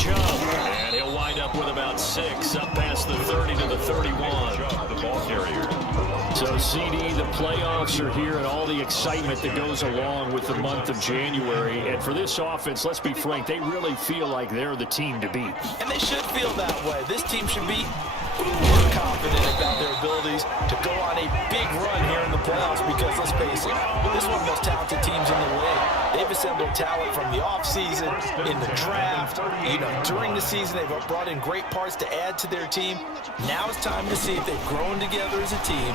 Chubb. And he'll wind up with about 6, up past the 30 to the 31. The ball carrier. So, CD, the playoffs are here and all the excitement that goes along with the month of January. And for this offense, let's be frank, they really feel like they're the team to beat. And they should feel that way. This team should be uber confident about their abilities to go on a big run here in the playoffs because, let's face it, this is one of the most talented teams in the league. They've assembled talent from the offseason, in the draft, during the season. They've brought in great parts to add to their team. Now it's time to see if they've grown together as a team,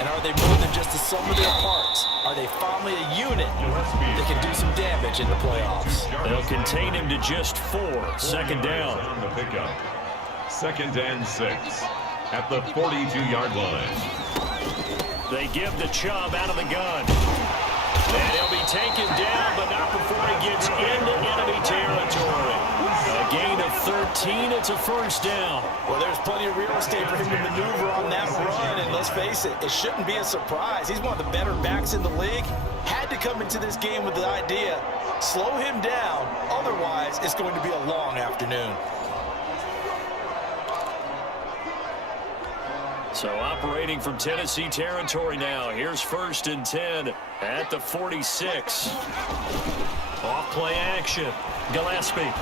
and are they more than just the sum of their parts? Are they finally a unit that can do some damage in the playoffs? They'll contain him to just 4. Second down. The pickup. 2nd and 6 at the 42-yard line. They give the Chubb out of the gun. And he'll be taken down, but not before he gets into enemy territory. A gain of 13, it's a first down. Well, there's plenty of real estate for him to maneuver on that run, and let's face it, it shouldn't be a surprise. He's one of the better backs in the league. Had to come into this game with the idea, slow him down, otherwise it's going to be a long afternoon. So operating from Tennessee territory now. Here's 1st and 10 at the 46. Off play action. Gillespie.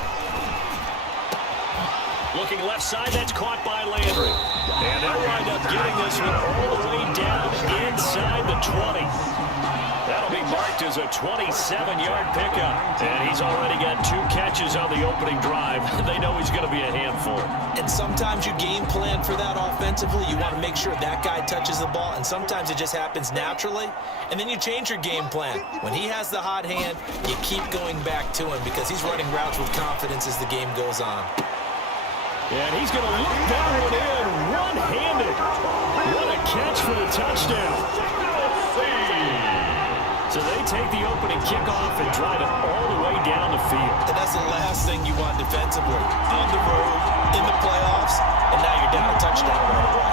Looking left side, that's caught by Landry. And they'll wind up getting this one all the way down inside the 20. That'll be marked as a 27-yard pickup. And he's already got 2 catches on the opening drive. They know he's going to be a handful. And sometimes you game plan for that offensively. You want to make sure that guy touches the ball, and sometimes it just happens naturally. And then you change your game plan. When he has the hot hand, you keep going back to him because he's running routes with confidence as the game goes on. And he's going to look that one in one-handed. What a catch for the touchdown. So they take the opening kickoff and drive it all the way down the field. And that's the last thing you want defensively. On the road, in the playoffs, and now you're down a touchdown right away.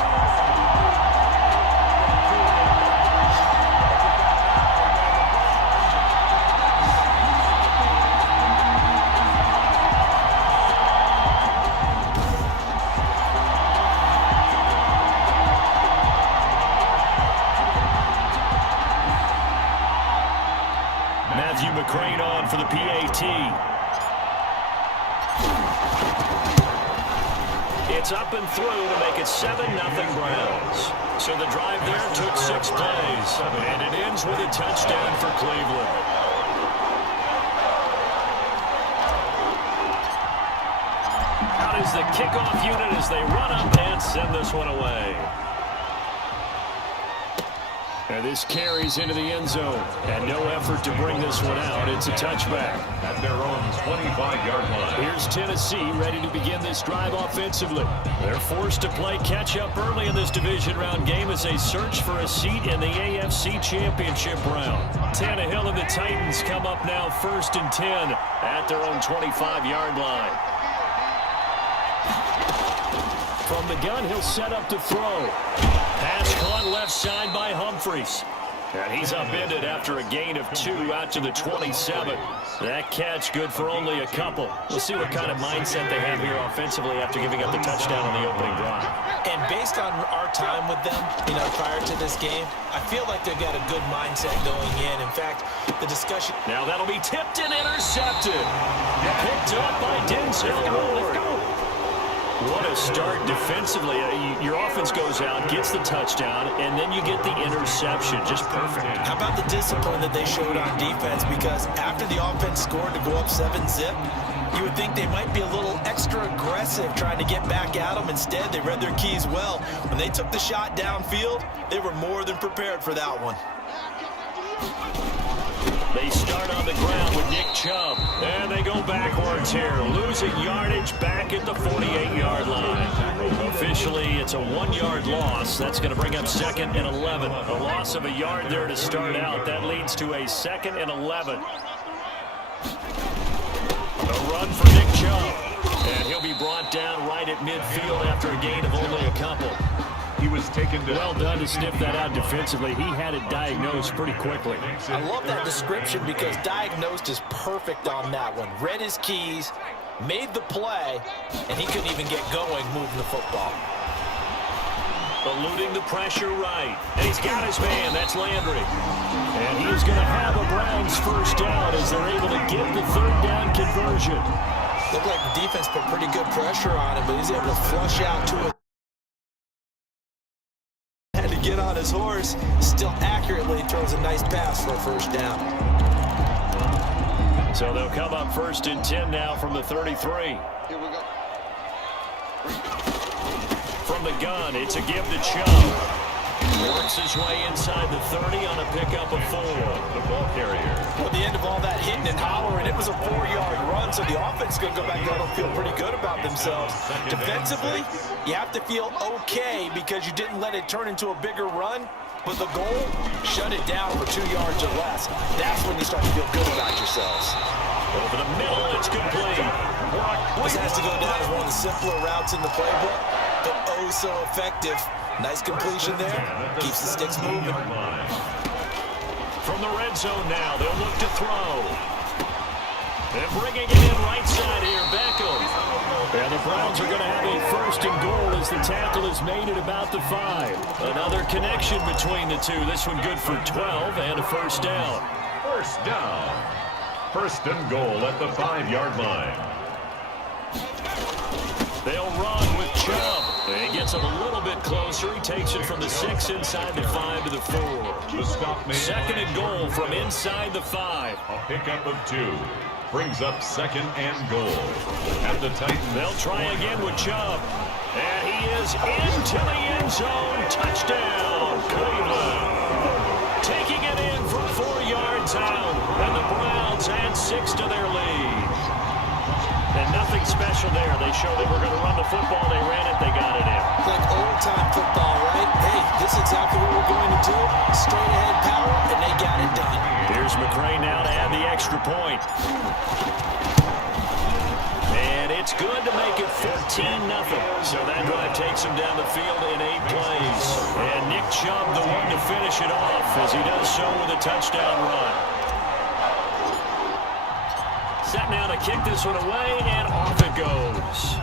McCrane on for the PAT. It's up and through to make it 7-0 Browns. So the drive there took 6 plays, and it ends with a touchdown for Cleveland. Out is the kickoff unit as they run up and send this one away. And this carries into the end zone. And no effort to bring this one out. It's a touchback. At their own 25-yard line. Here's Tennessee ready to begin this drive offensively. They're forced to play catch-up early in this division round game as they search for a seat in the AFC Championship round. Tannehill and the Titans come up now 1st and 10 at their own 25-yard line. From the gun, he'll set up to throw. Pass caught left side by Humphries. And he's upended after a gain of 2 out to the 27. That catch good for only a couple. We'll see what kind of mindset they have here offensively after giving up the touchdown on the opening drive. And based on our time with them, prior to this game, I feel like they've got a good mindset going in. In fact, the discussion... Now that'll be tipped and intercepted. Picked up by Denzel Ward. What a start defensively. Your offense goes out, gets the touchdown, and then you get the interception. Just perfect. How about the discipline that they showed on defense? Because after the offense scored to go up 7-zip, you would think they might be a little extra aggressive trying to get back at them. Instead, they read their keys well. When they took the shot downfield, they were more than prepared for that one. They start on the ground with Nick Chubb. And they go backwards here, losing yardage back at the 48-yard line. Officially, it's a 1-yard loss. That's going to bring up 2nd and 11. A loss of a yard there to start out. That leads to a 2nd and 11. A run for Nick Chubb. And he'll be brought down right at midfield after a gain of only a couple. He was taken down. Well done to sniff that out defensively. He had it diagnosed pretty quickly. I love that description because diagnosed is perfect on that one. Read his keys, made the play, and he couldn't even get going moving the football. Eluding the pressure right. And he's got his man. That's Landry. And he's going to have a Browns first down as they're able to get the third down conversion. Looked like the defense put pretty good pressure on him, but he's able to flush out to it. Had to get on his horse. Still accurately throws a nice pass for a first down. So they'll come up 1st and 10 now from the 33. Here we go. From the gun, it's a give to Chubb. Works his way inside the 30 on a pickup of 4. The ball carrier. At the end of all that hitting and hollering, it was a 4-yard run, so the offense is going to go back there and feel pretty good about themselves. Defensively, you have to feel okay because you didn't let it turn into a bigger run, but the goal, shut it down for 2 yards or less. That's when you start to feel good about yourselves. Over the middle, it's complete. This has to go down as one of the simpler routes in the playbook, but oh so effective. Nice completion there. Keeps the sticks moving. From the red zone now, they'll look to throw. They're bringing it in right side here, Beckham. And the Browns are going to have a 1st and goal as the tackle is made at about the 5. Another connection between the two. This one good for 12 and a first down. First down. 1st and goal at the 5-yard line. They'll run with Chubb. He gets him a little bit closer. He takes it from the 6 inside the 5 to the 4. The stop made. 2nd and goal from inside the 5. A pickup of 2. Brings up 2nd and goal. At the Titans. They'll try again with Chubb. And he is into the end zone. Touchdown, Cleveland. Taking it in from 4 yards out. And the Browns add 6 to their lead. And nothing special there. They showed they were going to run the football. They ran it. They got it in. Like old-time football, right? Hey, this is exactly what we're going to do. Straight-ahead power, and they got it done. Here's McCray now to add the extra point. And it's good to make it 14-0. So that drive takes him down the field in 8 plays. And Nick Chubb, the one to finish it off, as he does so with a touchdown run. Set now to kick this one away, and off it goes.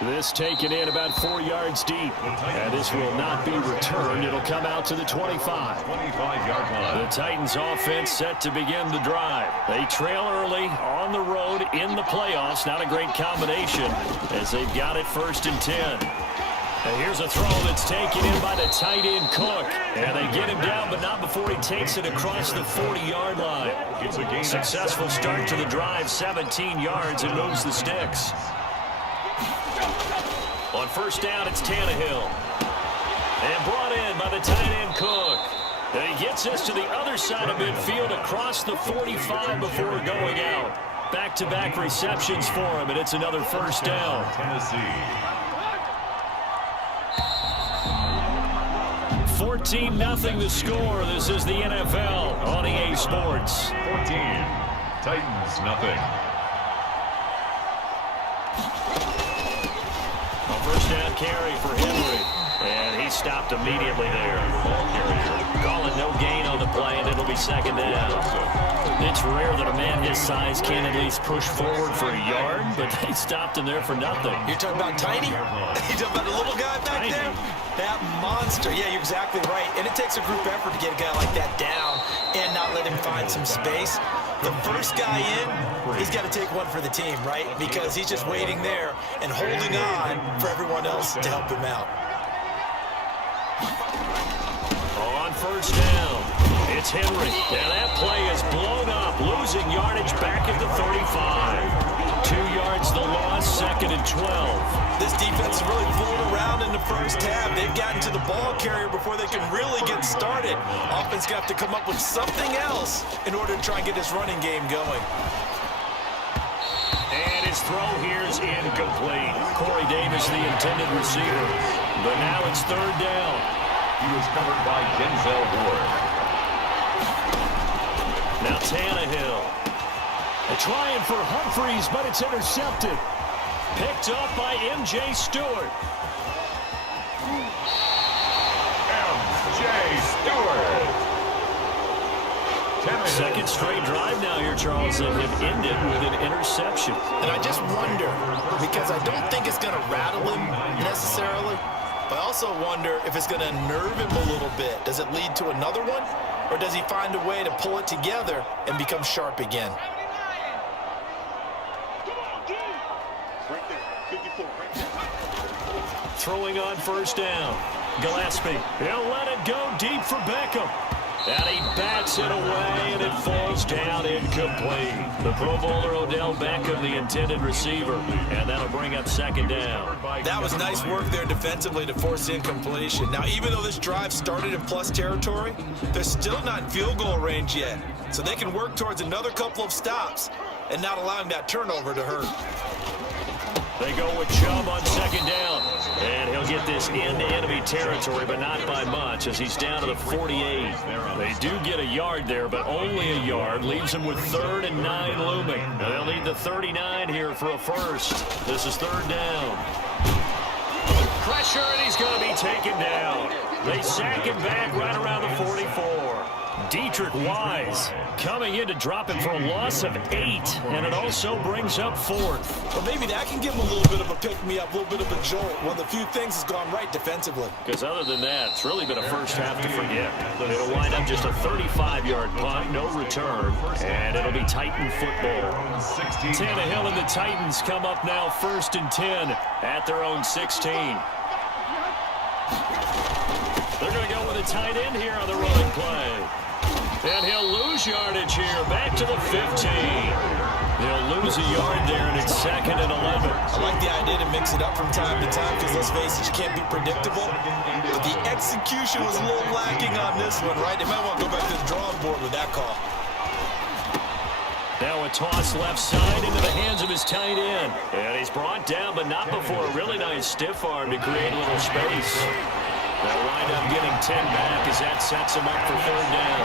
This taken in about 4 yards deep. And this will not be returned. It'll come out to the 25. 25-yard line. The Titans offense set to begin the drive. They trail early on the road in the playoffs. Not a great combination as they've got it 1st and 10. And here's a throw that's taken in by the tight end Cook. And they get him down, but not before he takes it across the 40-yard line. It's a gain. Successful start to the drive, 17 yards, and moves the sticks. On 1st down, it's Tannehill. And brought in by the tight end Cook. And he gets us to the other side of midfield across the 45 before going out. Back-to-back receptions for him, and it's another 1st down. Tennessee. 14-0 the score. This is the NFL on EA Sports. 14. Titans, nothing. A 1st down carry for Henry. And he stopped immediately there. Ball carrier. Calling no gain on the play, and it'll be 2nd down. It's rare that a man his size can at least push forward for a yard, but they stopped him there for nothing. You're talking about Tiny? You're talking about the little guy back Tiny. there? That monster. Yeah, you're exactly right. And it takes a group effort to get a guy like that down and not let him find some space. The first guy in, he's got to take one for the team, right? Because he's just waiting there and holding on for everyone else to help him out. On 1st down, it's Henry. Now that play is blown up, losing yardage back at the 35. 2 yards the loss, 2nd and 12. This defense is really flown around in the first half. They've gotten to the ball carrier before they can really get started. Offense going to have to come up with something else in order to try and get this running game going. And his throw here is incomplete. Corey Davis, the intended receiver. But now it's 3rd down. He was covered by Denzel Ward. Now Tannehill. They're trying for Humphreys, but it's intercepted. Picked up by M.J. Stewart. M.J. Stewart. Second straight drive now here, Charles, that have ended with an interception. And I just wonder, because I don't think it's going to rattle him necessarily, but I also wonder if it's going to unnerve him a little bit. Does it lead to another one, or does he find a way to pull it together and become sharp again? Throwing on first down. Gillespie, he'll let it go deep for Beckham. And he bats it away, and it falls down incomplete. The Pro Bowler Odell Beckham, the intended receiver, and that'll bring up second down. That was nice work there defensively to force incompletion. Now, even though this drive started in plus territory, they're still not in field goal range yet. So they can work towards another couple of stops and not allowing that turnover to hurt. They go with Chubb on second down. And he'll get this into enemy territory, but not by much, as he's down to the 48. They do get a yard there, but only a yard. Leaves him with 3rd and 9 looming. And they'll need the 39 here for a first. This is 3rd down. Pressure, and he's going to be taken down. They sack him back right around the 44. Dietrich Wise coming in to drop it for a loss of 8, and it also brings up 4th. Well, maybe that can give him a little bit of a pick-me-up, a little bit of a jolt. One of the few things has gone right defensively. Because other than that, it's really been a first half to forget. It'll wind up just a 35-yard punt, no return, and it'll be Titan football. Tannehill and the Titans come up now 1st and 10 at their own 16. They're going to go with a tight end here on the running play. And he'll lose yardage here, back to the 15. He'll lose a yard there, and it's 2nd and 11. I like the idea to mix it up from time to time, because let's face it, you can't be predictable. But the execution was a little lacking on this one, right? They might want to go back to the drawing board with that call. Now a toss left side into the hands of his tight end. And he's brought down, but not before a really nice stiff arm to create a little space. They'll wind up getting 10 back as that sets him up for 3rd down.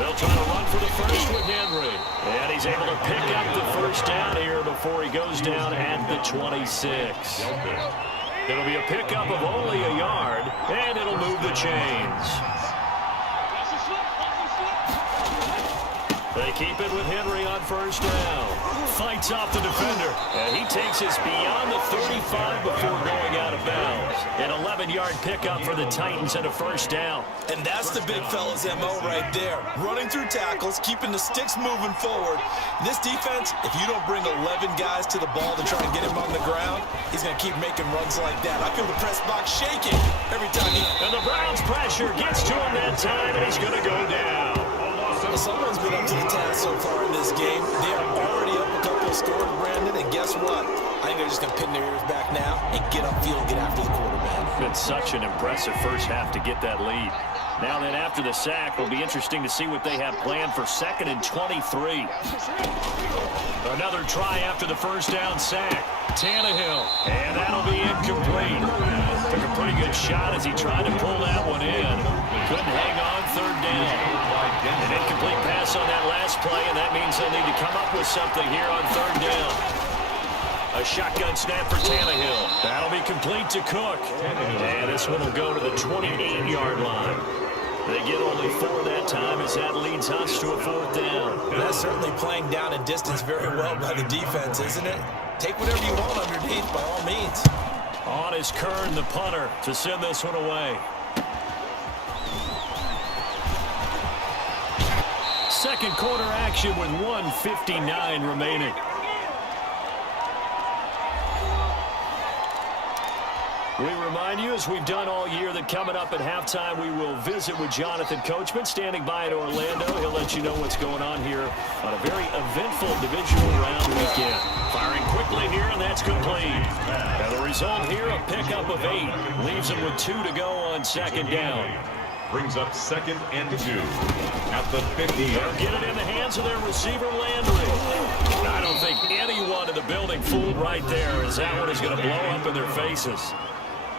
They'll try to run for the first with Henry. And he's able to pick up the first down here before he goes down at the 26. It'll be a pickup of only a yard, and it'll move the chains. They keep it with Henry on first down. Fights off the defender. And he takes us beyond the 35 before going out of bounds. An 11-yard pickup for the Titans and a first down. And that's the big fella's MO right there. Running through tackles, keeping the sticks moving forward. This defense, if you don't bring 11 guys to the ball to try and get him on the ground, he's going to keep making runs like that. I feel the press box shaking every time he... And the Browns' pressure gets to him that time, and he's going to go down. Someone's been up to the task so far in this game. They are already up a couple of scores, Brandon, and guess what? I think they're just going to pin their ears back now and get upfield and get after the quarterback. Been such an impressive first half to get that lead. Now then, after the sack, it'll be interesting to see what they have planned for 2nd and 23. Another try after the first down sack. Tannehill, and that'll be incomplete. Took a pretty good shot as he tried to pull that one in. Couldn't hang on 3rd down. An incomplete pass on that last play, and that means they'll need to come up with something here on 3rd down. A shotgun snap for Tannehill. That'll be complete to Cook. And this one will go to the 28-yard line. They get only 4 that time as that leads us to a 4th down. That's certainly playing down and distance very well by the defense, isn't it? Take whatever you want underneath by all means. On is Kern, the punter, to send this one away. Second quarter action with 1:59 remaining. We remind you, as we've done all year, that coming up at halftime, we will visit with Jonathan Coachman, standing by in Orlando. He'll let you know what's going on here on a very eventful divisional round weekend. Firing quickly here, and that's complete. And the result here, a pickup of 8. Leaves him with 2 to go on 2nd down. Brings up 2nd and 2 at the 50. They'll get it in the hands of their receiver, Landry. I don't think anyone in the building fooled right there, as that one is going to blow up in their faces.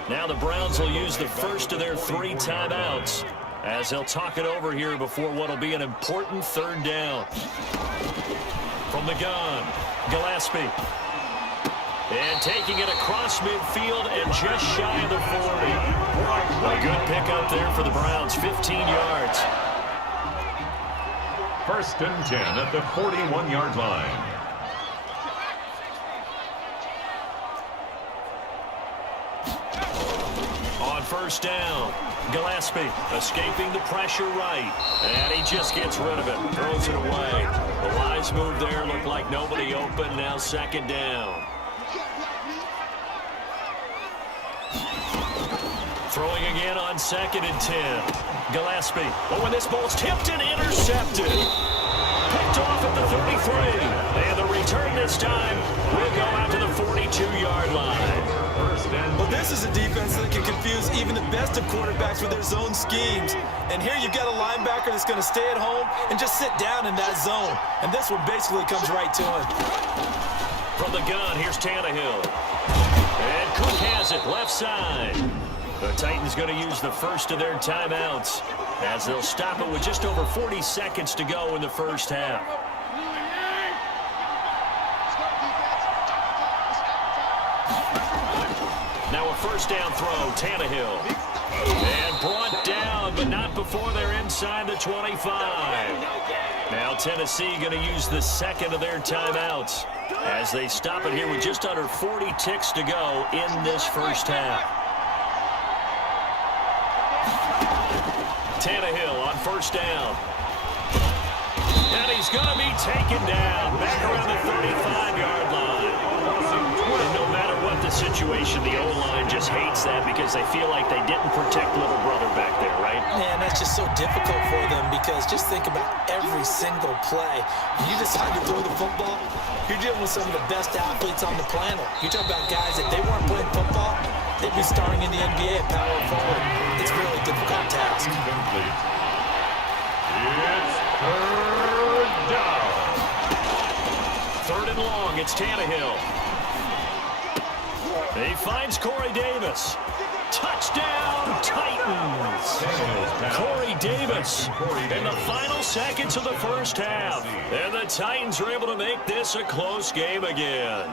Now the Browns will use the first of their 3 timeouts as they'll talk it over here before what will be an important 3rd down. From the gun, Gillespie. And taking it across midfield and just shy of the 40. A good pickup there for the Browns, 15 yards. 1st and 10 at the 41-yard line. On 1st down, Gillespie escaping the pressure right. And he just gets rid of it, throws it away. The wise move there, looked like nobody open, now 2nd down. Throwing again on 2nd and 10. Gillespie. But when this ball's tipped and intercepted. Picked off at the 33. And the return this time will go out to the 42-yard line. Well, this is a defense that can confuse even the best of quarterbacks with their zone schemes. And here you've got a linebacker that's going to stay at home and just sit down in that zone. And this one basically comes right to him. From the gun, here's Tannehill. And Cook has it, left side. The Titans going to use the first of their timeouts as they'll stop it with just over 40 seconds to go in the first half. Now a 1st down throw, Tannehill. And brought down, but not before they're inside the 25. Now Tennessee going to use the 2nd of their timeouts as they stop it here with just under 40 ticks to go in this first half. Tannehill on 1st down. And he's going to be taken down back around the 35-yard line. And no matter what the situation, the O-line just hates that because they feel like they didn't protect little brother back there, right? Man, that's just so difficult for them because just think about every single play. When you decide to throw the football, you're dealing with some of the best athletes on the planet. You talk about guys, if they weren't playing football, they'd be starring in the NBA at power forward. It's a really difficult task. It's 3rd down. 3rd and long, it's Tannehill. He finds Corey Davis. Touchdown, Titans. Corey Davis in the final seconds of the first half. And the Titans are able to make this a close game again.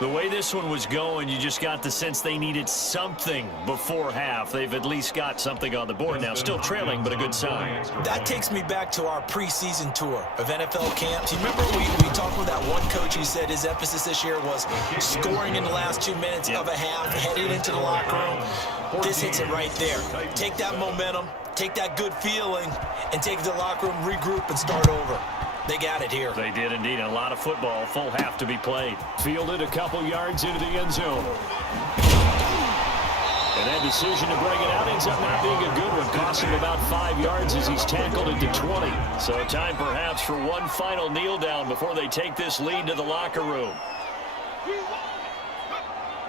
The way this one was going, you just got the sense they needed something before half. They've at least got something on the board now. Still trailing, but a good sign. That takes me back to our preseason tour of NFL camps. You remember we talked with that one coach who said his emphasis this year was scoring in the last 2 minutes of a half, heading into the locker room. This hits it right there. Take that momentum, take that good feeling, and take it to the locker room, regroup, and start over. They got it here. They did indeed. A lot of football, full half to be played. Fielded a couple yards into the end zone. And that decision to bring it out ends up not being a good one. Cost him about 5 yards as he's tackled into 20. So time perhaps for one final kneel down before they take this lead to the locker room.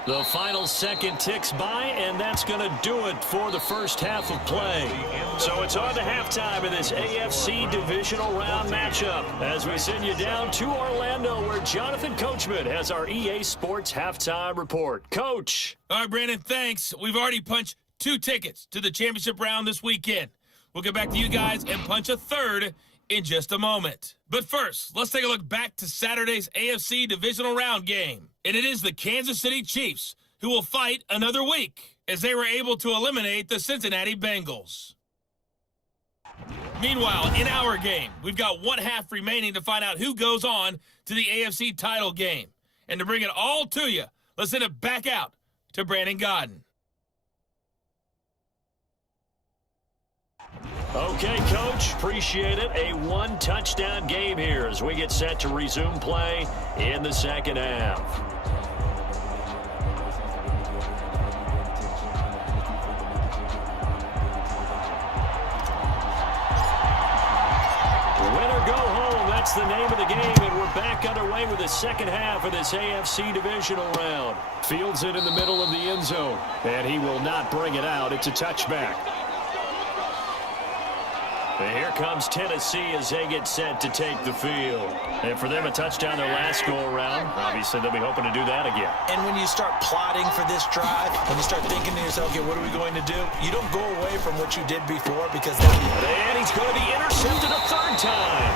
The final second ticks by, and that's going to do it for the first half of play. So it's on to halftime in this AFC divisional round matchup as we send you down to Orlando where Jonathan Coachman has our EA Sports halftime report. Coach. All right, Brandon, thanks. We've already punched 2 tickets to the championship round this weekend. We'll get back to you guys and punch a 3rd in just a moment. But first, let's take a look back to Saturday's AFC divisional round game. And it is the Kansas City Chiefs who will fight another week as they were able to eliminate the Cincinnati Bengals. Meanwhile, in our game, we've got 1 half remaining to find out who goes on to the AFC title game. And to bring it all to you, let's send it back out to Brandon Godden. Okay, Coach, appreciate it. A 1-touchdown game here as we get set to resume play in the second half. Winner go home, that's the name of the game, and we're back underway with the second half of this AFC divisional round. Fields it in the middle of the end zone, and he will not bring it out. It's a touchback. And here comes Tennessee as they get set to take the field. And for them, a touchdown their last go-around. Obviously, they'll be hoping to do that again. And when you start plotting for this drive, when you start thinking to yourself, okay, what are we going to do? You don't go away from what you did before because that... And he's going to be intercepted a 3rd time.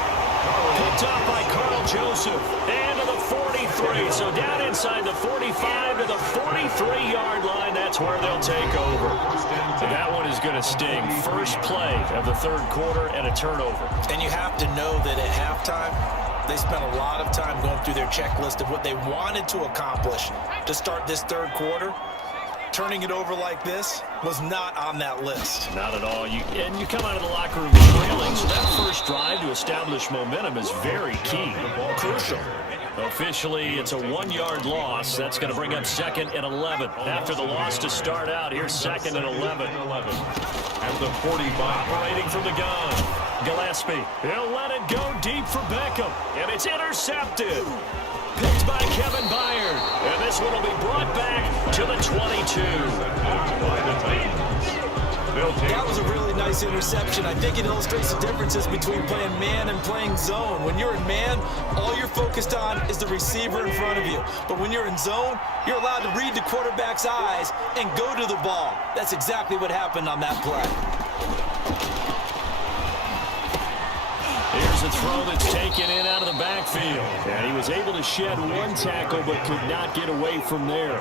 Picked up by Carl Joseph. And to the 43. three. So down inside the 45 to the 43-yard line. That's where they'll take over. So that one is going to sting. First play of the third quarter and a turnover. And you have to know that at halftime, they spent a lot of time going through their checklist of what they wanted to accomplish to start this third quarter. Turning it over like this was not on that list. Not at all. You come out of the locker room trailing, so that first drive to establish momentum is very key. Crucial. Officially, it's a 1-yard loss. That's going to bring up 2nd and 11. After the loss to start out, here's 2nd and 11. At the 45. Operating from the gun. Gillespie. He'll let it go deep for Beckham. And it's intercepted. Picked by Kevin Byard. And this one will be brought back to the 22. That was a really nice interception. I think it illustrates the differences between playing man and playing zone. When you're in man, all you're focused on is the receiver in front of you. But when you're in zone, you're allowed to read the quarterback's eyes and go to the ball. That's exactly what happened on that play. Here's a throw that's taken in out of the backfield. And he was able to shed one tackle but could not get away from there.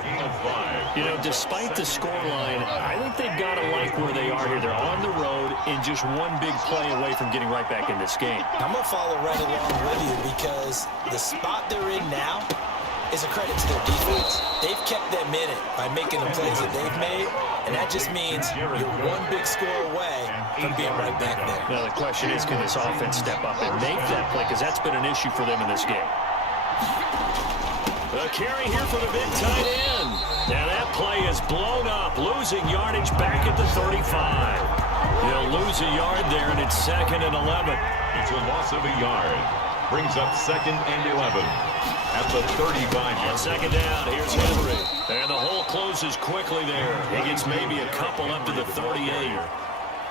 You know, despite the scoreline, I think they've got to like where they are here. They're on the road and just one big play away from getting right back in this game. I'm going to follow right along with you because the spot they're in now is a credit to their defense. They've kept them in it by making the plays that they've made, and that just means you're one big score away from being right back there. Now the question is, can this offense step up and make that play? Because that's been an issue for them in this game. A carry here for the big tight end. Now that play is blown up, losing yardage back at the 35. They'll lose a yard there, and it's 2nd and 11. It's a loss of a yard. Brings up 2nd and 11 at the 35-yard. On 2nd down, here's Henry. And the hole closes quickly there. He gets maybe a couple up to the 38.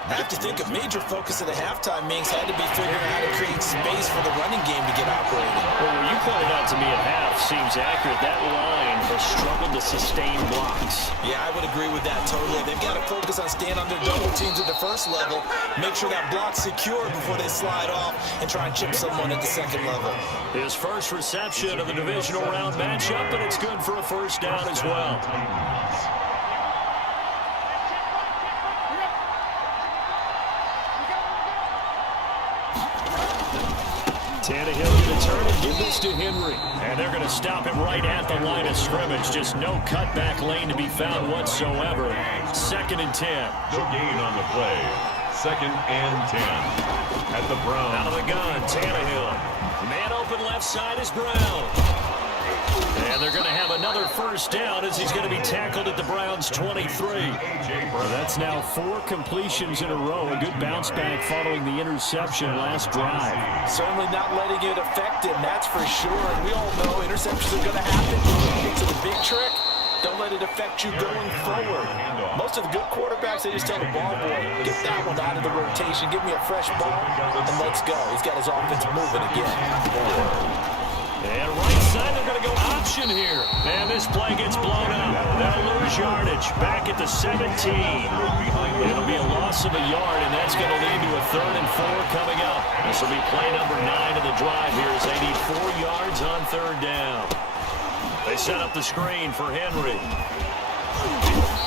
I have to think a major focus of the halftime meetings had to be figuring out how to create space for the running game to get operating. Well, what you pointed out to me at half seems accurate. That line has struggled to sustain blocks. Yeah, I would agree with that totally. They've got to focus on staying on their double teams at the first level, make sure that block's secure before they slide off and try and chip someone at the second level. His first reception of the divisional round matchup, and it's good for a first down as well. Tannehill to turn and give this to Henry. And they're going to stop him right at the line of scrimmage. Just no cutback lane to be found whatsoever. 2nd and 10. No gain on the play. 2nd and 10. At the Browns. Out of the gun, Tannehill. Man open left side is Brown. And they're going to have another first down as he's going to be tackled at the Browns' 23. Well, that's now 4 completions in a row. A good bounce back following the interception last drive. Certainly not letting it affect him, that's for sure. And we all know interceptions are going to happen. So the big trick, don't let it affect you going forward. Most of the good quarterbacks, they just tell the ball boy, get that one out of the rotation, give me a fresh ball, and let's go. He's got his offense moving again. And right side, they're going to go option here. And this play gets blown up. They'll lose yardage back at the 17. It'll be a loss of a yard, and that's going to lead to a 3rd and 4 coming up. This will be play number 9 of the drive here as they need 4 yards on 3rd down. They set up the screen for Henry.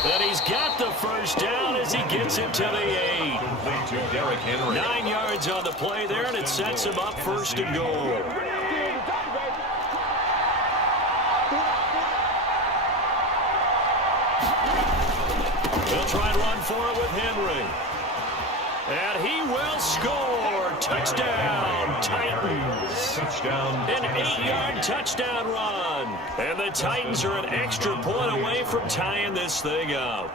And he's got the first down as he gets it to the 8. 9 yards on the play there, and it sets him up 1st and goal. They'll try and run for it with Henry. And he will score. Touchdown, Titans. Touchdown. An 8-yard touchdown run. And the Titans are an extra point away from tying this thing up.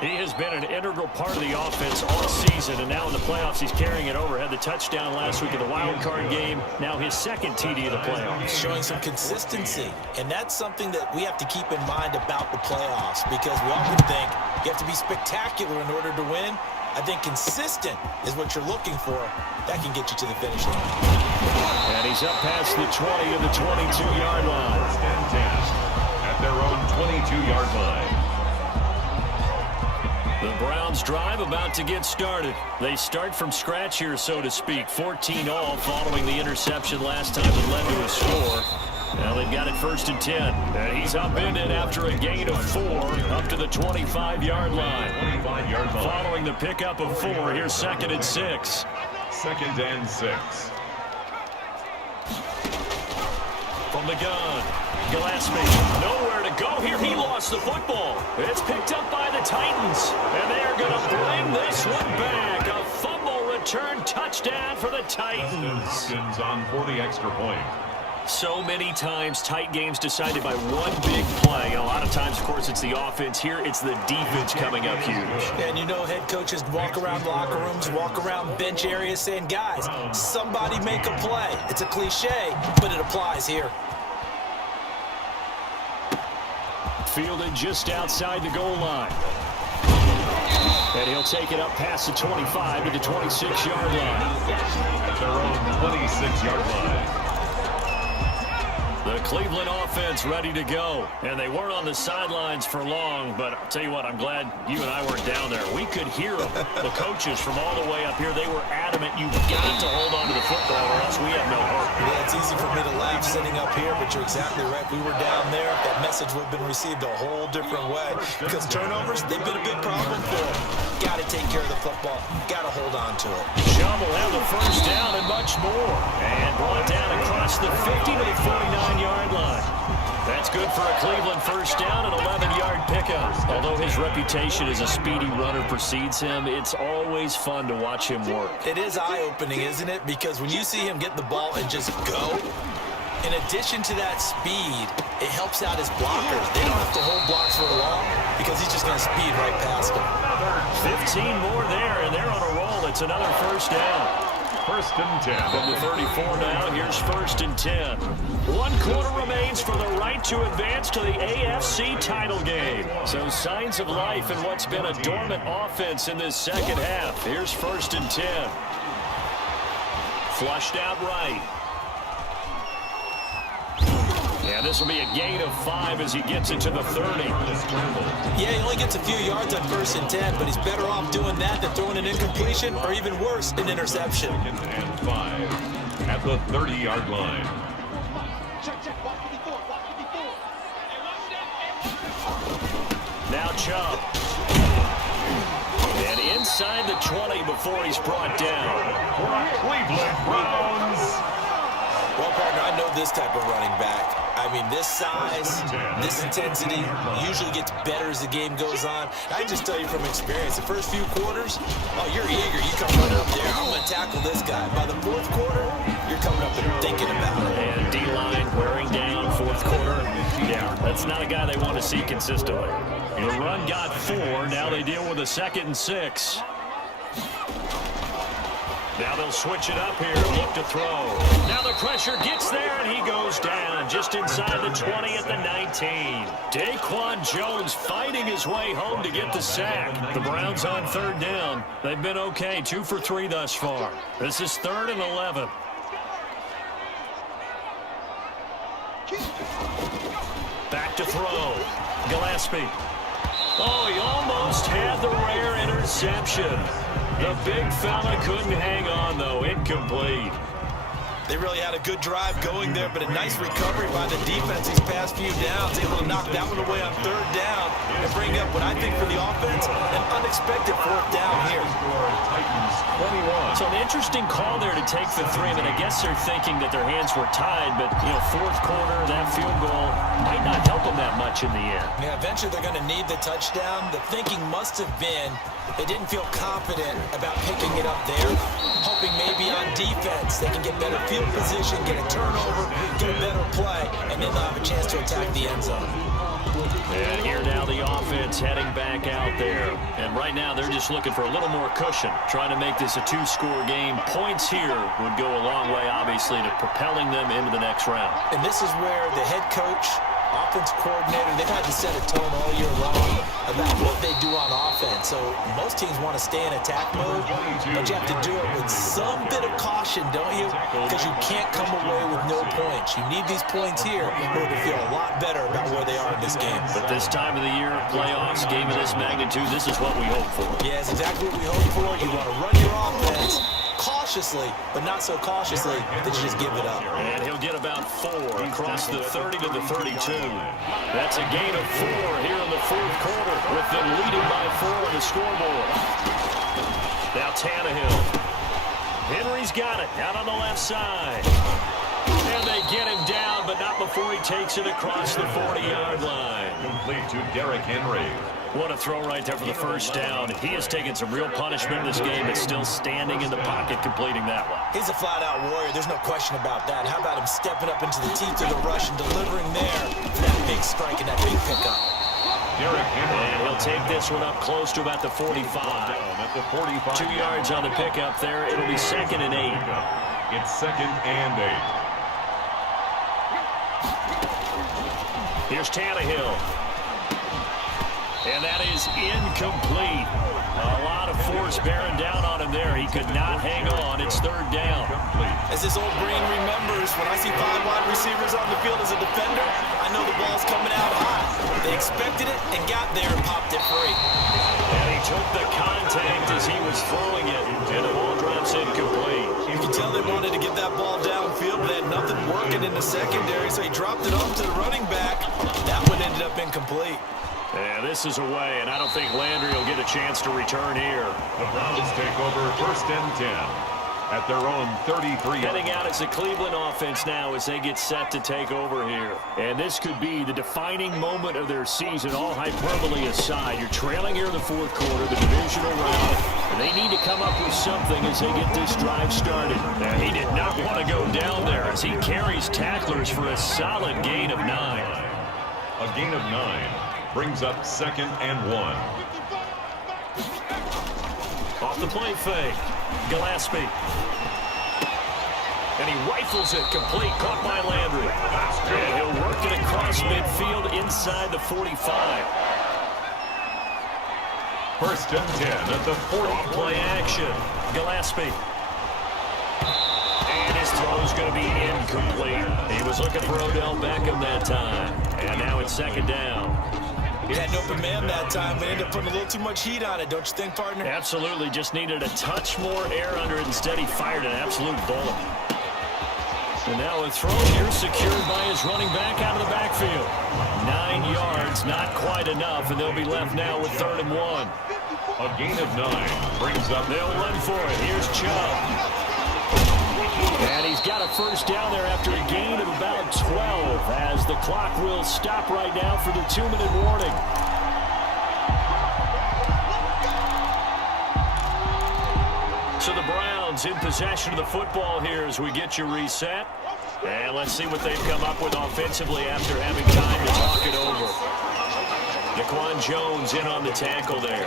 He has been an integral part of the offense all season, and now in the playoffs he's carrying it over. Had the touchdown last week in the wild card game. Now his 2nd TD of the playoffs. Showing some consistency, and that's something that we have to keep in mind about the playoffs because we often think you have to be spectacular in order to win. I think consistent is what you're looking for. That can get you to the finish line. And he's up past the 20 to the 22-yard line. At their own 22-yard line. The Browns drive about to get started. They start from scratch here, so to speak. 14 all following the interception last time that led to a score. Well, they've got it 1st and 10. And he's upended after a gain of 4 up to the 25-yard line. 25-yard line. Following the pickup of 4, here's 2nd and 6. 2nd and 6. From the gun, Gillespie, nowhere to go here. He lost the football. It's picked up by the Titans, and they are going to bring this one back. A fumble return touchdown for the Titans. Hopkins on for the extra point. So many times, tight games decided by one big play. A lot of times, of course, it's the offense. Here, it's the defense coming up huge. And you know, head coaches walk around locker rooms, walk around bench areas saying, guys, somebody make a play. It's a cliche, but it applies here. Fielded just outside the goal line. And he'll take it up past the 25 to the 26-yard line. Their own 26-yard line. The Cleveland offense ready to go. And they weren't on the sidelines for long, but I'll tell you what, I'm glad you and I weren't down there. We could hear them. The coaches from all the way up here, they were adamant, you've got to hold on to the football or else we have no hope. Yeah, it's easy for me to laugh sitting up here, but you're exactly right. We were down there. That message would have been received a whole different way. Because turnovers, they've been a big problem for them. Got to take care of the football. Got to hold on to it. Chubb will have the 1st down and much more. And brought down across the 50 to the 49-yard line. That's good for a Cleveland 1st down and 11-yard pickup. Although his reputation as a speedy runner precedes him, it's always fun to watch him work. It is eye-opening, isn't it? Because when you see him get the ball and just go, in addition to that speed, it helps out his blockers. They don't have to hold blocks for long because he's just going to speed right past them. 15 more there, and they're on a roll. It's another 1st down. 1st and 10. From the 34 now, here's 1st and 10. 1 quarter remains for the right to advance to the AFC title game. So signs of life in what's been a dormant offense in this second half. Here's 1st and 10. Flushed out right. Yeah, this will be a gain of 5 as he gets into the 30. Yeah, he only gets a few yards on 1st and 10, but he's better off doing that than throwing an incompletion or even worse, an interception. 2nd and 5 at the 30-yard line. Now Chubb. And inside the 20 before he's brought down. Cleveland Browns. Well, partner, I know this type of running back. I mean, this size, this intensity usually gets better as the game goes on. I can just tell you from experience, the first few quarters, oh, you're eager. You come running up there, I'm going to tackle this guy. By the 4th quarter, you're coming up and thinking about it. And D-line wearing down 4th quarter. Yeah, that's not a guy they want to see consistently. The run got 4. Now they deal with a 2nd and 6. Now they'll switch it up here, look to throw. Now the pressure gets there, and he goes down just inside the 20 at the 19. Daquan Jones fighting his way home to get the sack. The Browns on 3rd down. They've been okay, 2 for 3 thus far. This is 3rd and 11. Back to throw. Gillespie. Oh, he almost had the rare interception. The big fella couldn't hang on, though. Incomplete. They really had a good drive going there, but a nice recovery by the defense these past few downs. Able to knock that one away on 3rd down and bring up what I think for the offense, an unexpected 4th down here. Titans 21. So an interesting call there to take the 3. I mean, I guess they're thinking that their hands were tied, but, 4th quarter, that field goal might not help them that much in the end. Yeah, eventually they're going to need the touchdown. The thinking must have been they didn't feel confident about picking it up there, hoping maybe on defense they can get better field position, get a turnover, get a better play, and then they'll have a chance to attack the end zone. And here now the offense heading back out there. And right now they're just looking for a little more cushion, trying to make this a 2-score game. Points here would go a long way, obviously, to propelling them into the next round. And this is where the head coach, offense coordinator, they've had to set a tone all year long about what they do on offense. So most teams want to stay in attack mode, but you have to do it with some bit of caution, don't you? Because you can't come away with no points. You need these points here in order to feel a lot better about where they are in this game. But this time of the year, playoffs, game of this magnitude, this is what we hope for. Yeah, it's exactly what we hope for. You want to run your offense cautiously, but not so cautiously that you just give it up. And he'll get about 4 across the 30 to the 32. That's a gain of 4 here in the fourth quarter, with them leading by 4 on the scoreboard. Now Tannehill. Henry's got it out on the left side. And they get him down, but not before he takes it across the 40-yard line. Complete to Derrick Henry. What a throw right there for the first down. He has taken some real punishment in this game, but still standing in the pocket completing that one. He's a flat-out warrior. There's no question about that. How about him stepping up into the teeth of the rush and delivering there for that big strike and that big pickup. Derrick Henry. And he'll take this one up close to about the 45. At the 45. 2 yards on the pickup there. It'll be 2nd and 8. It's 2nd and 8. Here's Tannehill. And that is incomplete. A lot of force bearing down on him there. He could not hang on. It's 3rd down. As this old brain remembers, when I see 5 wide receivers on the field as a defender, I know the ball's coming out hot. They expected it and got there and popped it free. And he took the contact as he was throwing it, and the ball drops incomplete. You can tell they wanted to get that ball downfield, but they had nothing working in the secondary, so he dropped it off to the running back. That one ended up incomplete. And this is away, and I don't think Landry will get a chance to return here. The Browns take over 1st and 10 at their own 33. Heading out as the Cleveland offense now as they get set to take over here. And this could be the defining moment of their season, all hyperbole aside. You're trailing here in the fourth quarter, the divisional round, and they need to come up with something as they get this drive started. Now, he did not want to go down there as he carries tacklers for a solid gain of 9. A gain of 9 brings up 2nd and 1. Off the play fake, Gillespie. And he rifles it complete, caught by Landry. And he'll work it across midfield inside the 45. 1st and 10 at the 40. Play action, Gillespie. And his throw's going to be incomplete. He was looking for Odell Beckham that time. And now it's 2nd down. He had an open man that time, but ended up putting a little too much heat on it, don't you think, partner? Absolutely, just needed a touch more air under it. Instead, he fired an absolute bullet. And now a throw here secured by his running back out of the backfield. 9 yards, not quite enough, and they'll be left now with 3rd and 1. A gain of 9 brings up. They'll run for it. Here's Chubb. And he's got a first down there after a gain of about 12 as the clock will stop right now for the 2-minute warning. So the Browns in possession of the football here as we get you reset. And let's see what they've come up with offensively after having time to talk it over. Daquan Jones in on the tackle there.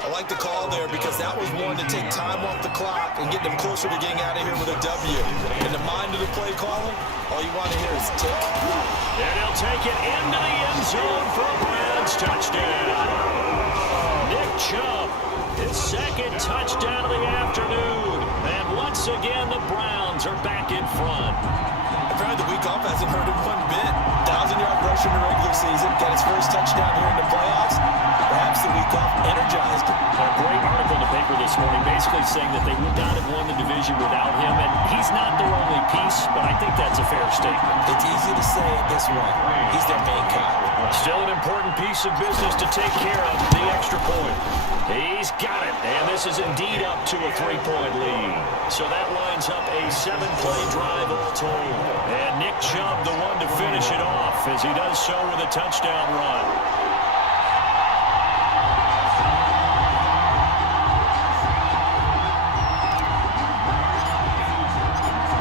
I like the call there because that was one to take time off the clock and get them closer to getting out of here with a W. In the mind of the play caller, all you want to hear is tick. And he'll take it into the end zone for a Browns touchdown. Nick Chubb, his 2nd touchdown of the afternoon. And once again, the Browns are back in front. Apparently the week off hasn't hurt him one bit. 1,000-yard rush in the regular season, got his first touchdown here in the playoffs. Perhaps the week off energized him. A great article in the paper this morning basically saying that they would not have won the division without him, and he's not their only piece, but I think that's a fair statement. It's easy to say it this way. He's their main guy. Still an important piece of business to take care of, the extra point. He's got it, and this is indeed up to a 3-point lead. So that lines up a 7-play drive all told. And Nick Chubb, the one to finish it off, as he does so with a touchdown run.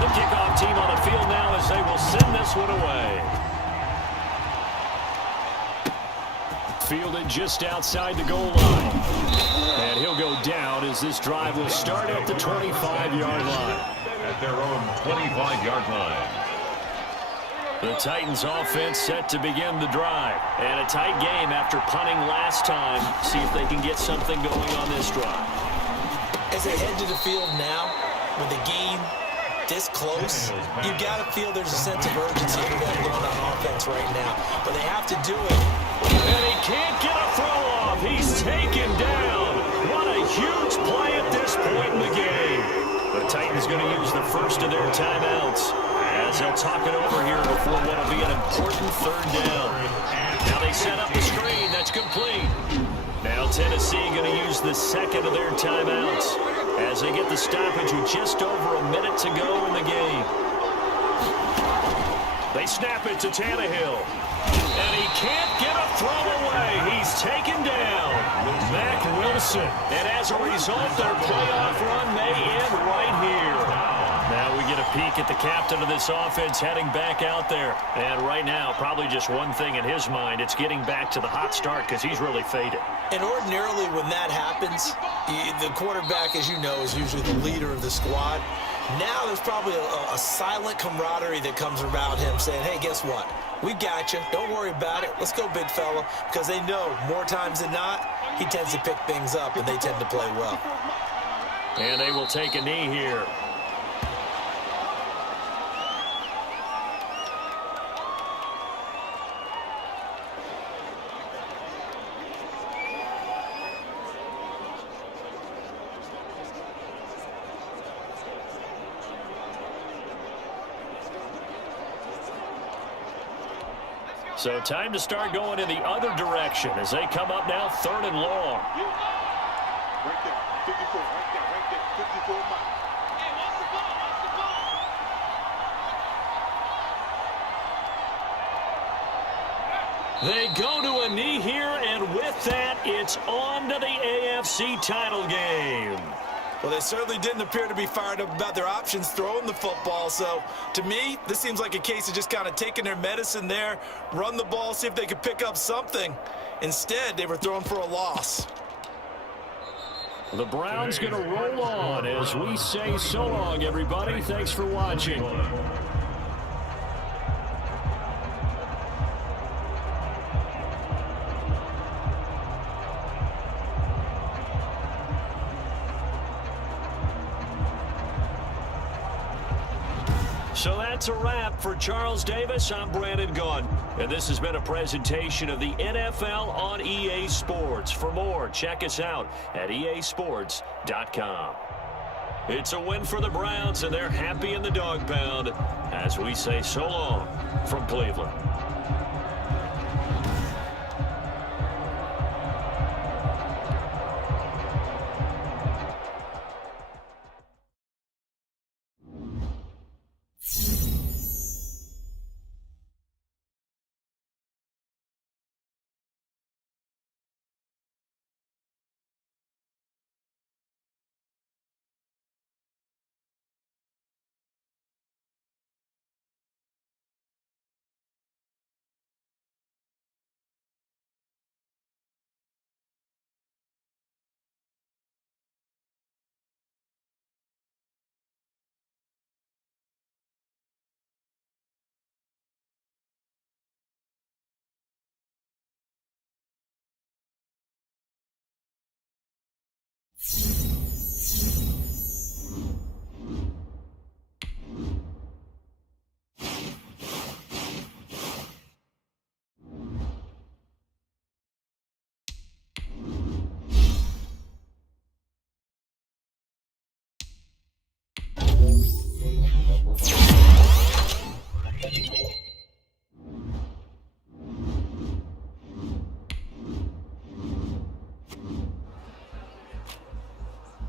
The kickoff team on the field now as they will send this one away. Fielded just outside the goal line. And he'll go down as this drive will start at the 25-yard line. At their own 25-yard line. The Titans offense set to begin the drive. And a tight game after punting last time. See if they can get something going on this drive. As they head to the field now, with the game this close, you got to feel there's a sense of urgency for them going on offense right now. But they have to do it. And he can't get a throw off. He's taken down. What a huge play at this point in the game. The Titans going to use the first of their timeouts as they'll talk it over here before what will be an important third down. Now they set up the screen. That's complete. Now Tennessee going to use the second of their timeouts as they get the stoppage with just over a minute to go in the game. They snap it to Tannehill. And he can't get a throw away. He's taken down. Mack Wilson. And as a result, their playoff run may end right here. Now we get a peek at the captain of this offense heading back out there. And right now, probably just one thing in his mind. It's getting back to the hot start because he's really faded. And ordinarily when that happens, the quarterback, as you know, is usually the leader of the squad. Now there's probably a silent camaraderie that comes around him saying, hey, guess what? We got you. Don't worry about it. Let's go, big fella. Because they know more times than not, he tends to pick things up and they tend to play well. And they will take a knee here. So time to start going in the other direction as they come up now 3rd and long. Right there, 54, right there, 54 miles. They go to a knee here, and with that, it's on to the AFC title game. Well, they certainly didn't appear to be fired up about their options throwing the football. So, to me, this seems like a case of just kind of taking their medicine there, run the ball, see if they could pick up something. Instead, they were throwing for a loss. The Browns going to roll on as we say so long, everybody. Thanks for watching. So that's a wrap for Charles Davis. I'm Brandon Gunn. And this has been a presentation of the NFL on EA Sports. For more, check us out at easports.com. It's a win for the Browns, and they're happy in the dog pound as we say so long from Cleveland.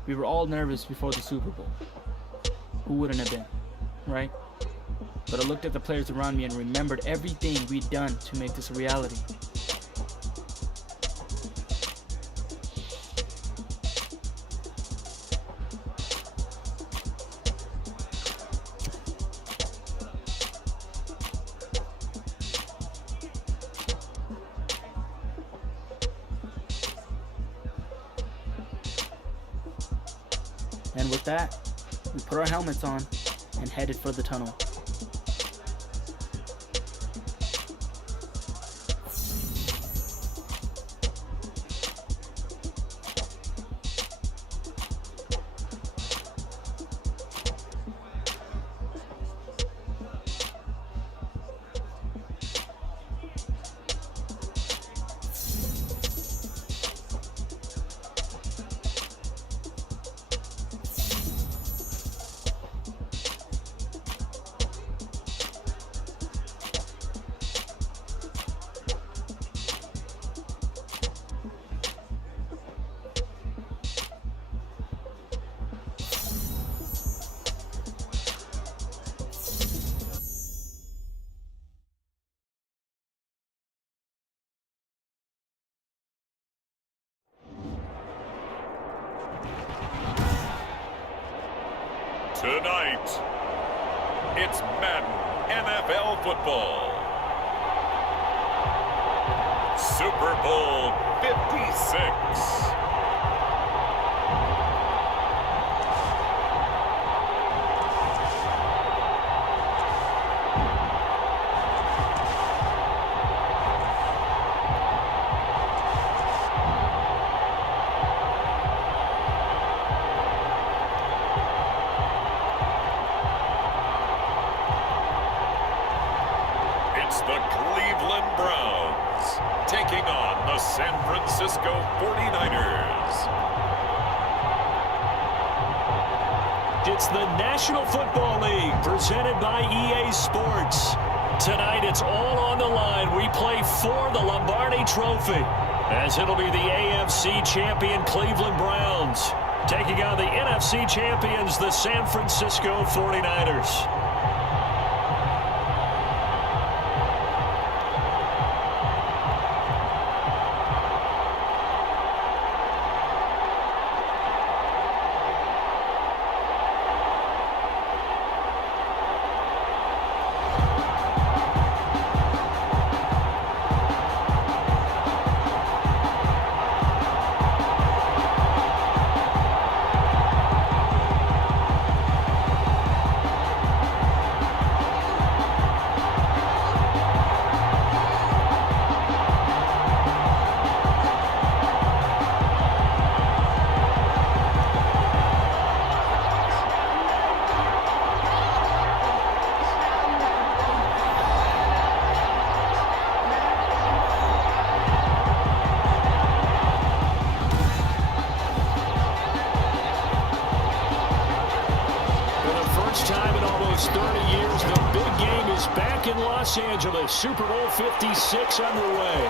We were all nervous before the Super Bowl. Who wouldn't have been, right? But I looked at the players around me and remembered everything we'd done to make this a reality. And with that, we put our helmets on and headed for the tunnel. Tonight, it's Madden NFL football. Super Bowl 56. It's the Cleveland Browns taking on the San Francisco 49ers. It's the National Football League presented by EA Sports. Tonight it's all on the line. We play for the Lombardi Trophy, as it'll be the AFC champion Cleveland Browns taking on the NFC champions, the San Francisco 49ers. Time in almost 30 years, the big game is back in Los Angeles. Super Bowl 56 underway.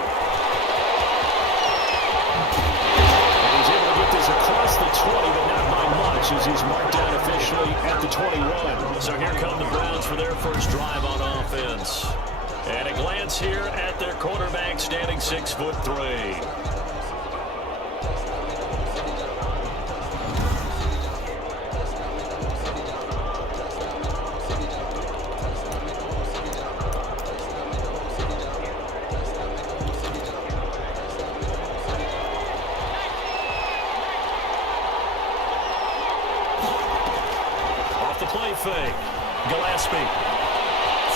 And he's able to get this across the 20, but not by much, as he's marked down officially at the 21. So here come the Browns for their first drive on offense. And a glance here at their quarterback, standing 6'3". Play fake. Gillespie.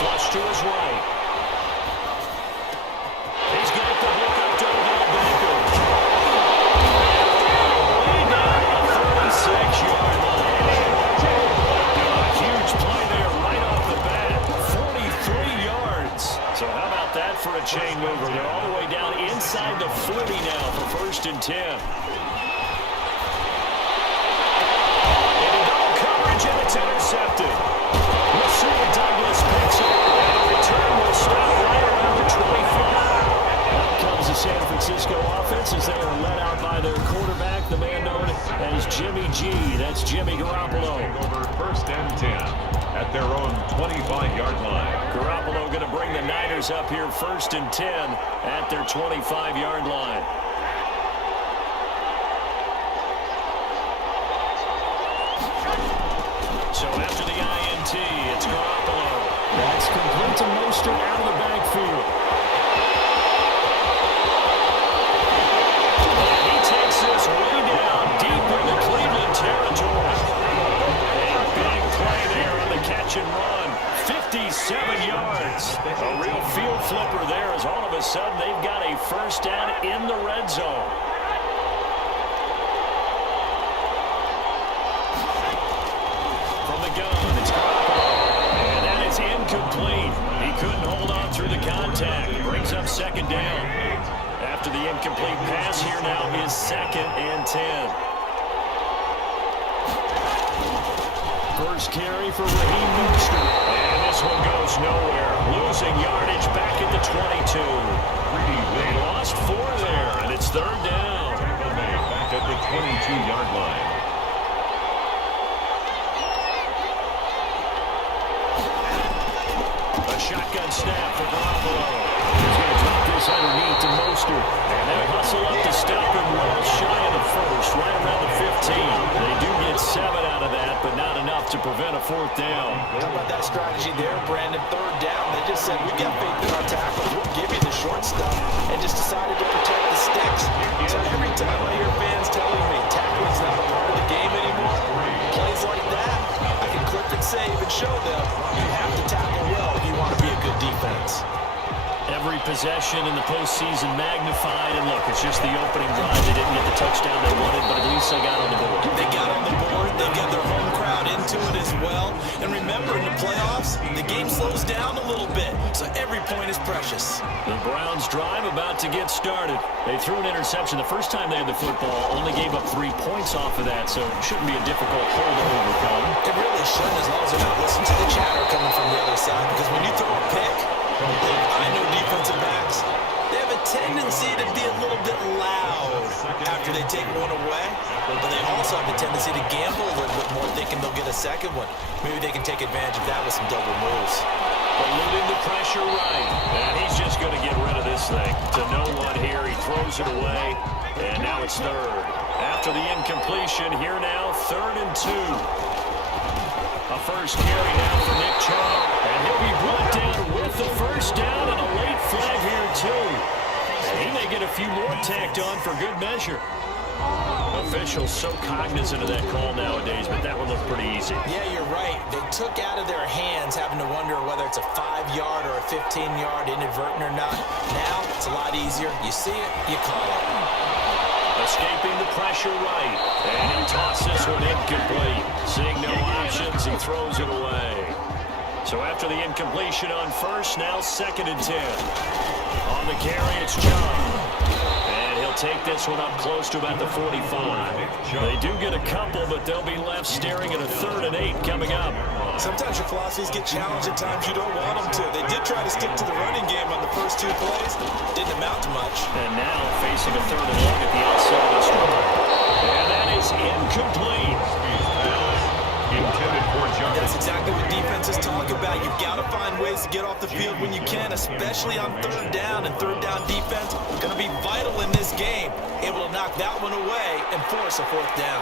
Flush to his right. He's got the hook up to Odell Beckham. Way down the 36-yard line. A huge play there right off the bat. 43 yards. So how about that for a chain mover? They're all the way down inside the 40 now for 1st and 10. And it's intercepted. We'll see if Douglas picks it. And the return will stop right around the 25. Out comes the San Francisco offense as they are led out by their quarterback, the man known as Jimmy G. That's Jimmy Garoppolo. Over 1st and 10 at their own 25-yard line. Garoppolo going to bring the Niners up here 1st and 10 at their 25-yard line. So after the INT, it's Garoppolo. That's complete to Mostert out of the backfield. He takes this way down, deep into Cleveland territory. A big play there on the catch and run. 57 yards. A real field flipper there, as all of a sudden they've got a first down in the red zone. Gun. It's and that is incomplete. He couldn't hold on through the contact. Brings up 2nd down. After the incomplete pass, here now is 2nd and 10. First carry for Raheem Mostert. And this one goes nowhere. Losing yardage back at the 22. They lost 4 there, and it's 3rd down. Back at the 22-yard line. Shotgun snap for Garoppolo. He's going to drop this underneath to Mostert. And they hustle up to stop him well shy of the 1st, right around the 15. They do get 7 out of that, but not enough to prevent prevent a fourth down. How about that strategy there, Brandon? Third down, they just said, we got faith in our tackles. We'll give you the short stuff, and just decided to protect the sticks. So every time I hear fans telling me tackling's not a part of the game anymore, plays like that, I can clip and save and show them you have to tackle well if you want to be a good defense. Every possession in the postseason magnified, and look, it's just the opening drive. They didn't get the touchdown they wanted, but at least they got on the board. They got on the board. They got their home crowd into it as well. And remember, in the playoffs, the game slows down a little bit, so every point is precious. The Browns drive about to get started. They threw an interception the first time they had the football, only gave up 3 points off of that, so it shouldn't be a difficult hole to overcome. It really shouldn't, as long as they're not listening to the chatter coming from the other side, because when you throw a pick, I know defensive backs, they have a tendency to be a little bit loud after they take one away, but they also have a tendency to gamble a little bit more, thinking they'll get a second one. Maybe they can take advantage of that with some double moves. Eluding the pressure right, and he's just going to get rid of this thing. To no one here, he throws it away, and now it's third. After the incompletion, here now, 3rd and 2. A first carry now for Nick Chubb, and he'll be brought down with the first down and a late flag here too. And he may get a few more tacked on for good measure. Officials so cognizant of that call nowadays, but that one looked pretty easy. Yeah, you're right. They took out of their hands having to wonder whether it's a 5-yard or a 15-yard inadvertent or not. Now, it's a lot easier. You see it, you call it. Escaping the pressure right, and he tosses this one incomplete. Seeing no options, he throws it away. So after the incompletion on first, now 2nd and 10. On the carry, it's Chubb. And he'll take this one up close to about the 45. They do get a couple, but they'll be left staring at a 3rd and 8 coming up. Sometimes your philosophies get challenged at times you don't want them to. They did try to stick to the running game on the first 2 plays. Didn't amount to much. And now facing a 3rd and long at the outside of this one. And that is incomplete. Intended for Johnson. That's exactly what defenses talk about. You've got to find ways to get off the field when you can, especially on 3rd down. And 3rd down defense going to be vital in this game. Able to knock that one away and force a 4th down.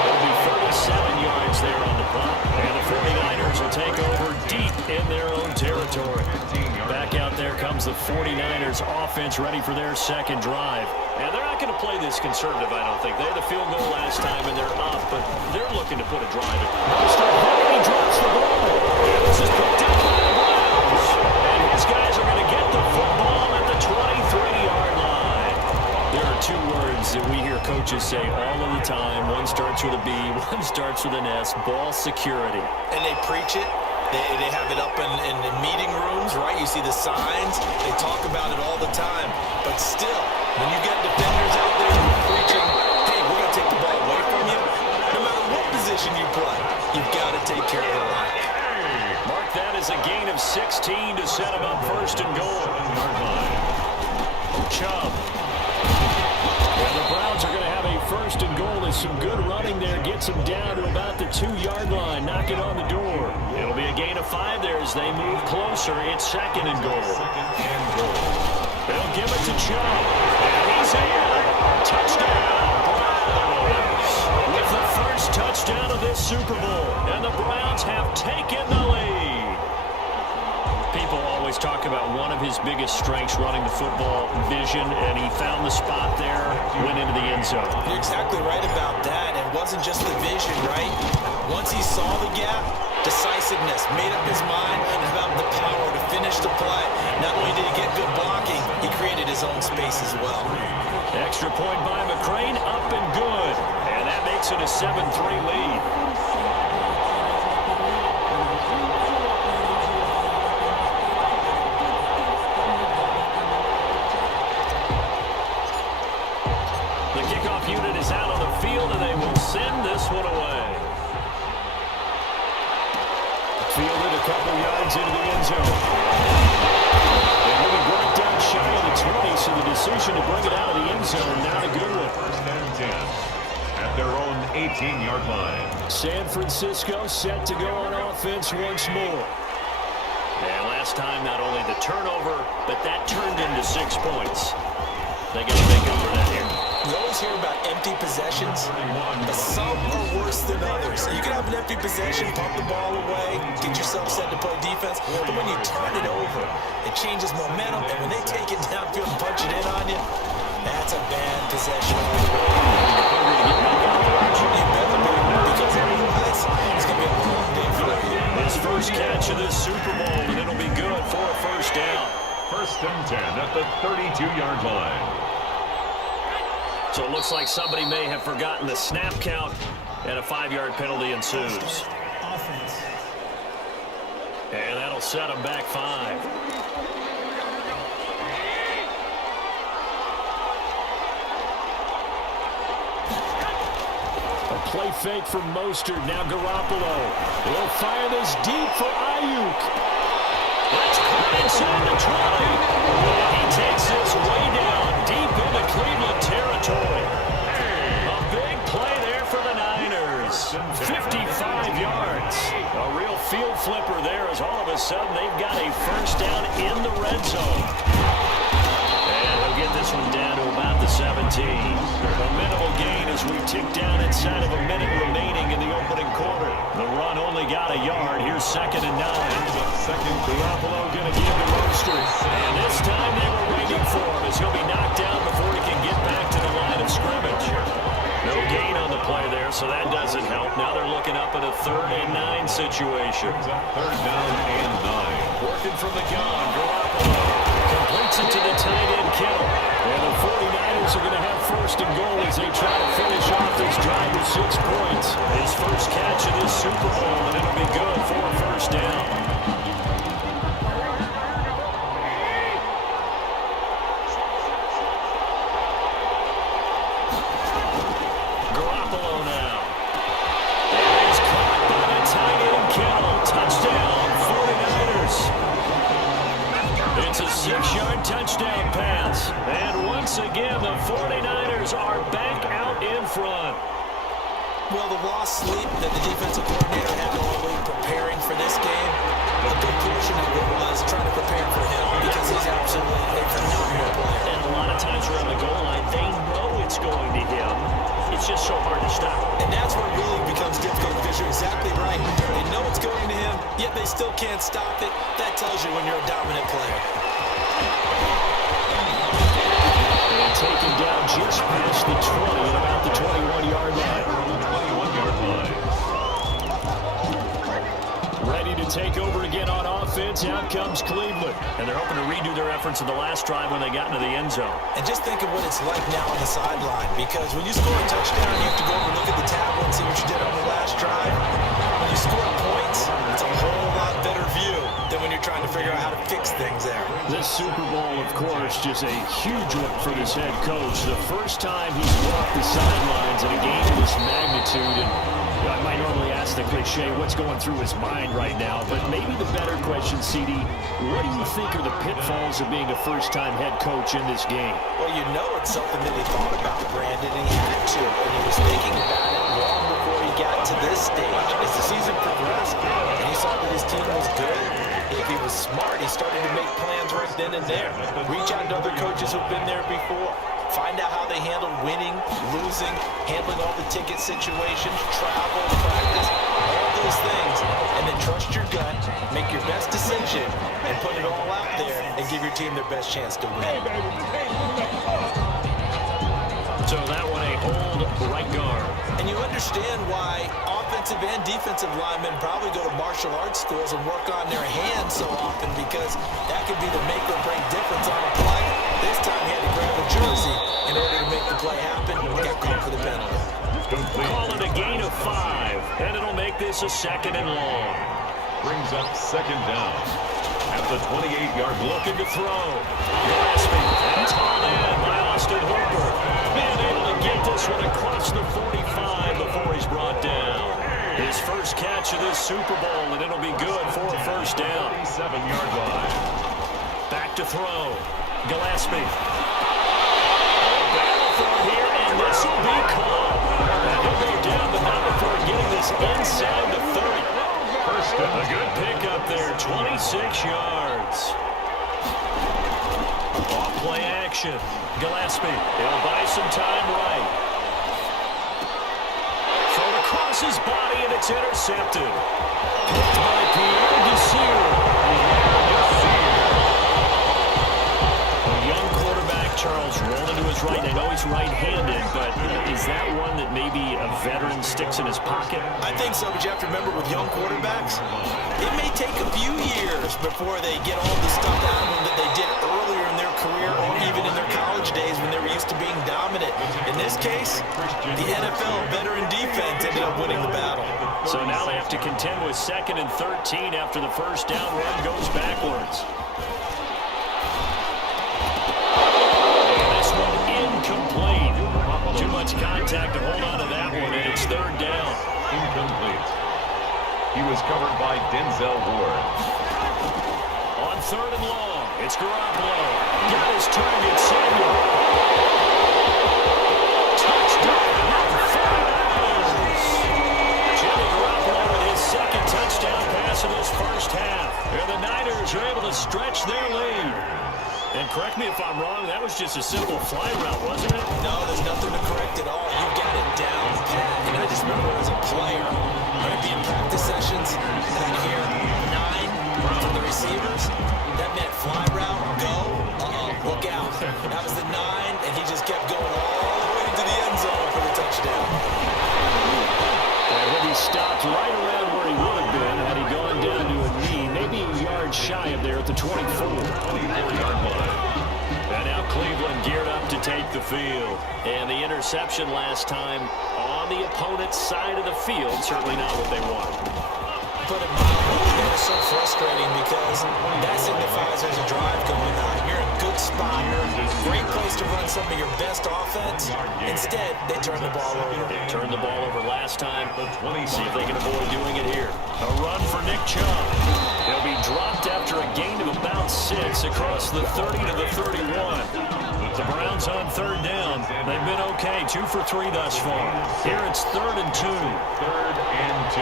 It'll be 37 yards there on the punt. And the 49ers will take over deep in their own territory. Back out there comes the 49ers offense ready for their 2nd drive. And they're not going to play this conservative, I don't think. They had the field goal last time, and they're up, but they're looking to put a drive in. He drops the ball. This is picked up by the Browns. And his guys are going to get the football at the 23-yard line. There are 2 words that we hear coaches say all of the time. One starts with a B, one starts with an S, ball security. And they preach it. They have it up in meeting rooms, right? You see the signs. They talk about it all the time. But still, when you get defenders out there preaching, hey, we're going to take the ball away from you, no matter what position you play, you've got to take care of the line. Mark that as a gain of 16 to set him up 1st and goal. Chubb. And the Browns are going to have a 1st and goal. There's some good running there. Gets him down to about the 2-yard line. Knock it on the door. It'll be a gain of 5 there as they move closer. It's 2nd and goal. They'll give it to Chubb. And he's in. Touchdown, Browns. With the first touchdown of this Super Bowl. And the Browns have taken the lead. People always talk about one of his biggest strengths running the football, vision, and he found the spot there, went into the end zone. You're exactly right about that. It wasn't just the vision, right? Once he saw the gap, decisiveness, made up his mind about the power to finish the play. Not only did he get good blocking, he created his own space as well. Extra point by McCrane, up and good. And that makes it a 7-3 lead. The kickoff unit is out on the field, and they will send this one away. Fielded a couple yards into the end zone. And he'll be brought down shy of the 20, so the decision to bring it out of the end zone, not a good one. 1st and 10 at their own 18-yard line. San Francisco set to go on offense once more. And last time, not only the turnover, but that turned into 6 points. They got to make up for that here. You always hear about empty possessions, but some are worse than others. You can have an empty possession, pump the ball away, get yourself set to play defense, but when you turn it over, it changes momentum, and when they take it downfield and punch it in on you, that's a bad possession. You better be, because otherwise, it's going to be a long day for you. His first catch of this Super Bowl, and it'll be good for a first down. 1st and 10 at the 32-yard line. So it looks like somebody may have forgotten the snap count, and a 5-yard penalty ensues. And that'll set them back 5. A play fake from Mostert. Now Garoppolo. He'll fire this deep for Ayuk. That's caught inside the 20. He takes this way down, deep into Cleveland territory. A big play there for the Niners. 55 yards. A real field flipper there as all of a sudden they've got a first down in the red zone. And he'll get this one down to about the 17. A minimal gain as we tick down inside of a minute remaining in the opening quarter. The run only got a yard. Here's 2nd and 9. Garoppolo going to give to Mostert. And this time they were waiting for him as he'll be knocked down before he can get back to the line of scrimmage. No gain on the play there, so that doesn't help. Now they're looking up at a 3rd and 9 situation. 3rd down and 9. Working from the gun, Garoppolo completes it to the tight end, Kittle. And the 49ers are going to have 1st and goal as they try to finish off this drive with 6 points. His first catch of this Super Bowl, and it'll be good for a first down. Garoppolo now. And he's caught by the tight end, Kittle. Touchdown, 49ers. It's a 6-yard touchdown pass. And once again, the 49ers are back out in front. Well, the lost sleep that the defensive coordinator had all week preparing for this game, a good portion of it was trying to prepare for him because he's absolutely a phenomenal player. And a lot of times around the goal line, they know it's going to him. It's just so hard to stop. And that's where it really becomes difficult because you're exactly right. They know it's going to him, yet they still can't stop it. That tells you when you're a dominant player. And taken down just past the 20 at about the 21-yard line. 21-yard line. Ready to take over again on offense. Out comes Cleveland. And they're hoping to redo their efforts in the last drive when they got into the end zone. And just think of what it's like now on the sideline, because when you score a touchdown, you have to go over and look at the tablet and see what you did on the last drive. When you score points, it's a whole lot better view than when you're trying to figure out how to fix things there. This Super Bowl, of course, just a huge one for this head coach. The first time he's walked the sidelines in a game of this magnitude. And I might normally ask the cliche, what's going through his mind right now? But maybe the better question, CD, what do you think are the pitfalls of being a first-time head coach in this game? Well, you know it's something that he thought about, Brandon, and he had to. And he was thinking about it long before he got to this stage. As the season progressed, and he saw that his team was good, if he was smart, he started to make plans right then and there. Reach out to other coaches who've been there before. Find out how they handle winning, losing, handling all the ticket situations, travel, practice, all those things. And then trust your gut, make your best decision, and put it all out there and give your team their best chance to win. So that one a hold right guard. And you understand why offensive and defensive linemen probably go to martial arts schools and work on their hands so often, because that could be the make or break difference on a play. This time he had to grab a jersey in order to make the play happen. He got called for the penalty. Call it a gain of 5, and it'll make this a 2nd and long. Brings up 2nd down at the 28-yard line. Looking to throw. Gillespie. That's hauled in by Austin Hooper. And able to get this one across the 45 before he's brought down. His first catch of this Super Bowl, and it'll be good for a first down. 7-yard line. Back to throw. Gillespie. Battle for here, and this will be called. And he'll go down, but not before getting this inside the 30. First down. A good pickup there, 26 yards. Off-play action. Gillespie. He'll buy some time right. Thrown across his body, and it's intercepted. Picked by Pierre Desir. A young quarterback, Charles, rolling to his right. I know he's right-handed, but is that one that maybe a veteran sticks in his pocket? I think so, but you have to remember with young quarterbacks, it may take a few years before they get all the stuff out of them that they did earlier in their career or even in their college days when they were used to being dominant. In this case, the NFL veteran defense ended up winning the battle. So now they have to contend with 2nd and 13 after the first down run goes backwards. And this one incomplete. Too much contact to hold on to that one, and it's 3rd down. Incomplete. He was covered by Denzel Ward. On 3rd and long, it's Garoppolo. Got his target, Samuel. Touchdown, 49ers. Jimmy Garoppolo with his 2nd touchdown pass of this first half. And the Niners are able to stretch their lead. And correct me if I'm wrong, that was just a simple fly route, wasn't it? No, there's nothing to correct at all. You got it down pat. And I just remember as a player, I'd be in practice sessions, and I'd hear 9 from the receivers. That meant fly route, go, look out. That was the 9, and he just kept going all the way to the end zone for the touchdown. And when he stopped right around where he would have been had he gone down to a knee, maybe a yard shy of there at the 24. 24-yard line. And now Cleveland geared up to take the field. And the interception last time on the opponent's side of the field, certainly not what they wanted. Put it mildly, it was so frustrating because that signifies there's a drive going on. You're in a good spot, great place to run some of your best offense. Instead, they turn the ball over. They turned the ball over last time. See if they can avoid doing it here. A run for Nick Chubb. He'll be dropped after a gain of about 6 across the 30 to the 31. The Browns on 3rd down. They've been okay, 2 for 3 thus far. Here it's 3rd and 2. 3rd and 2.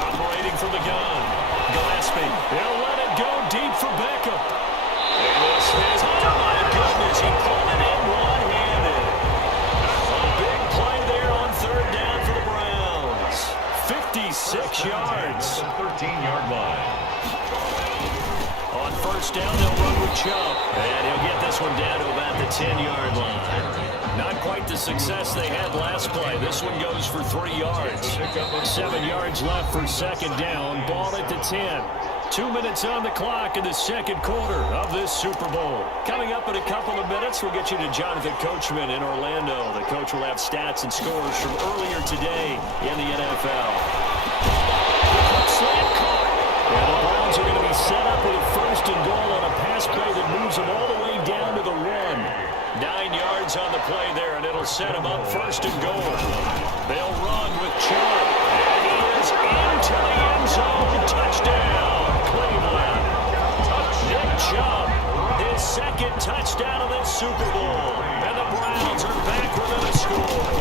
Operating from the gun. Gillespie. He'll let it go deep for Beckham. And this is, oh my goodness, he pulled it in one-handed. A big play there on 3rd down for the Browns. 56 yards. 13-yard line. On 1st down, they'll run with Chubb. And he'll get this one down to about the 10-yard line. Not quite the success they had last play. This one goes for 3 yards. 7 yards left for 2nd down. Ball at the 10. 2 minutes on the clock in the 2nd quarter of this Super Bowl. Coming up in a couple of minutes, we'll get you to Jonathan Coachman in Orlando. The coach will have stats and scores from earlier today in the NFL. Slant caught. And the Browns are going to be set up with a 1st and goal on a pass play that moves them all the way down to the 1. 9 yards on the play there, and it'll set them up 1st and goal. They'll run with Chubb. And he is into the end zone. Touchdown, Cleveland. Nick Chubb, his 2nd touchdown of this Super Bowl. And the Browns are back within a score.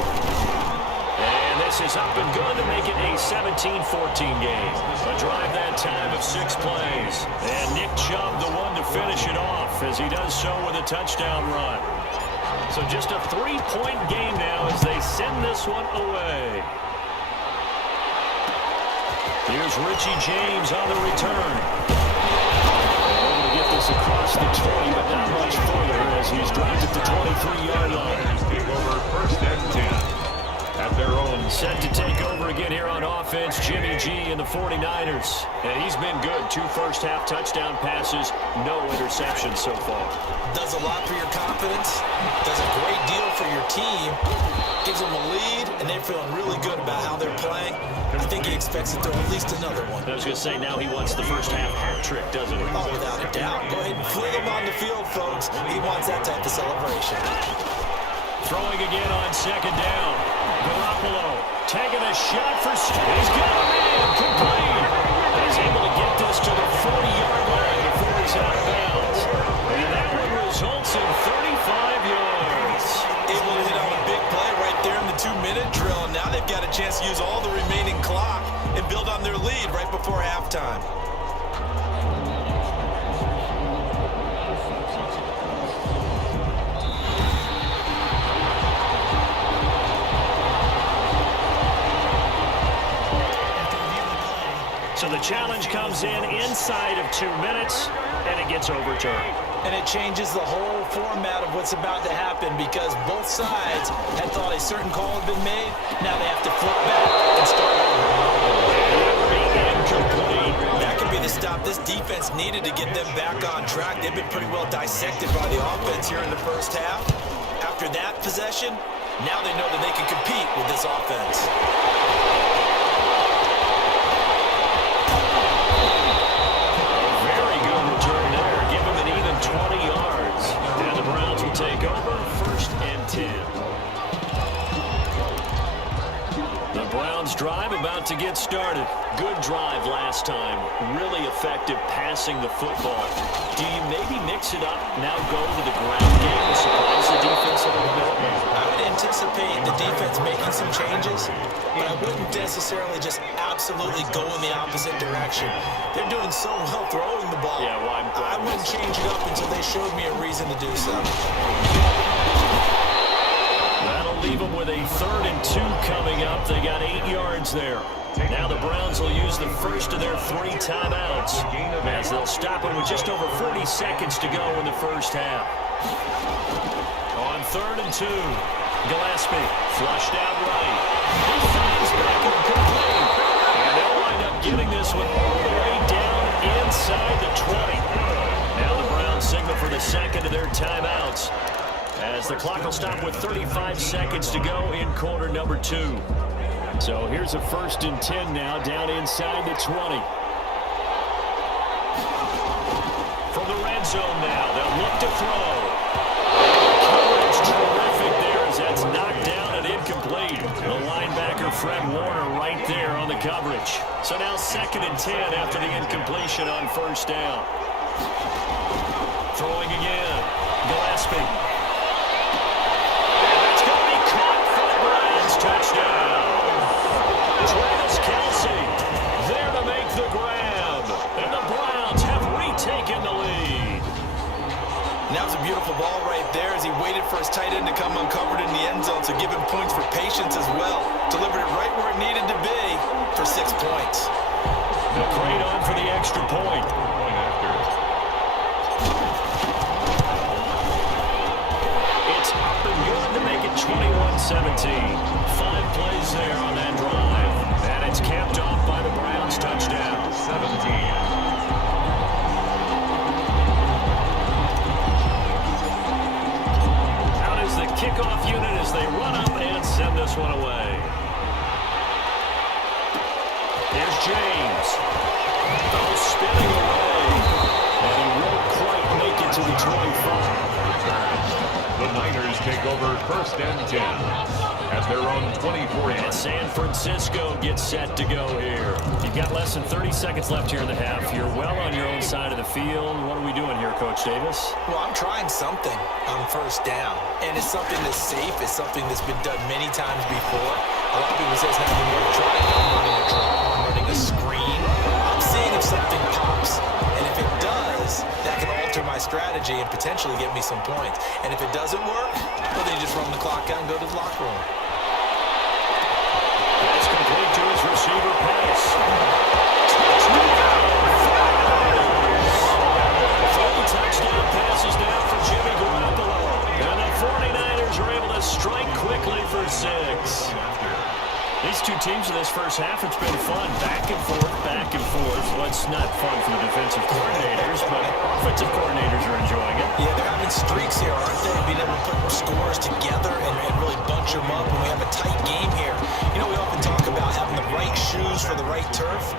And this is up and good to make it a 17-14 game. A drive that time of 6 plays. And Nick Chubb the one to finish it off as he does so with a touchdown run. So just a 3-point game now as they send this one away. Here's Richie James on the return. Able to get this across the 20, but not much further as he's dropped at the 23-yard line. Take over 1st and 10. At their own. Set to take over again here on offense, Jimmy G and the 49ers. And he's been good. 2 first-half touchdown passes, no interceptions so far. Does a lot for your confidence, does a great deal for your team, gives them a lead, and they're feeling really good about how they're playing. I think he expects to throw at least another one. I was going to say, now he wants the first-half hat trick, doesn't he? Oh, without a doubt. Go ahead and fling him on the field, folks. He wants that type of celebration. Throwing again on 2nd down. Garoppolo taking a shot for he's got a man complete. He's able to get this to the 40-yard line before he's out of bounds. And that one results in 35 yards. Able to hit on a big play right there in the 2-minute drill. And now they've got a chance to use all the remaining clock and build on their lead right before halftime. So the challenge comes in inside of 2 minutes, and it gets overturned. And it changes the whole format of what's about to happen because both sides had thought a certain call had been made. Now they have to flip back and start over. Incomplete. That could be the stop this defense needed to get them back on track. They've been pretty well dissected by the offense here in the first half. After that possession, now they know that they can compete with this offense. Very good return there. Give him an even 20 yards. And the Browns will take over 1st and 10. The Browns drive about to get started. Good drive last time. Really effective passing the football. Do you maybe mix it up, now go to the ground game to surprise the defense a little bit? I would anticipate the defense making some changes, but I wouldn't necessarily just absolutely go in the opposite direction. They're doing so well throwing the ball. Yeah, well, I wouldn't change it up until they showed me a reason to do so. That'll leave them with a 3rd and 2 coming up. They got 8 yards there. Now the Browns will use the first of their 3 timeouts as they'll stop it with just over 40 seconds to go in the first half. On 3rd and 2, Gillespie flushed out right. He fires back and complete. And they'll wind up getting this one all the way down inside the 20. Now the Browns signal for the second of their timeouts as the clock will stop with 35 seconds to go in quarter number 2. So here's a 1st and 10 now, down inside the 20. From the red zone now, they'll look to throw. Coverage terrific there as that's knocked down and incomplete. The linebacker, Fred Warner, right there on the coverage. So now 2nd and 10 after the incompletion on 1st down. Throwing again, Gillespie. And that's going to be caught for the Browns. Touchdown. Travis Kelce there to make the grab. And the Browns have retaken the lead. And that was a beautiful ball right there as he waited for his tight end to come uncovered in the end zone, so give him points for patience as well. Delivered it right where it needed to be for 6 points. McCrane on for the extra point. It's up and good to make it 21-17. 5 plays there on that drive. And it's capped off by the Browns touchdown. 17. Out is the kickoff unit as they run up and send this one away. Here's James. Oh, spinning away. And he won't quite make it to the 25. The Niners take over 1st and 10 at their own 24. And San Francisco gets set to go here. You've got less than 30 seconds left here in the half. You're well on your own side of the field. What are we doing here, Coach Davis? Well, I'm trying something on 1st down, and it's something that's safe. It's something that's been done many times before. A lot of people say it's not even worth trying. I'm running a draw. I'm running a screen. I'm seeing if something pops, and if it does, that can alter my strategy and potentially get me some points. And if it doesn't work, well, then you just run the clock out and go to the locker room. That's complete to his receiver pass. Three touchdown passes now for Jimmy Garoppolo. And the 49ers are able to strike quickly for 6. These two teams in this first half, it's been fun. Back and forth, back and forth. Well, it's not fun for the defensive coordinators, but offensive coordinators are enjoying it. Yeah, they're having streaks here, aren't they? Being able to put scores together and really bunch them up when we have a tight game here. You know, we often talk about having the right shoes for the right turf.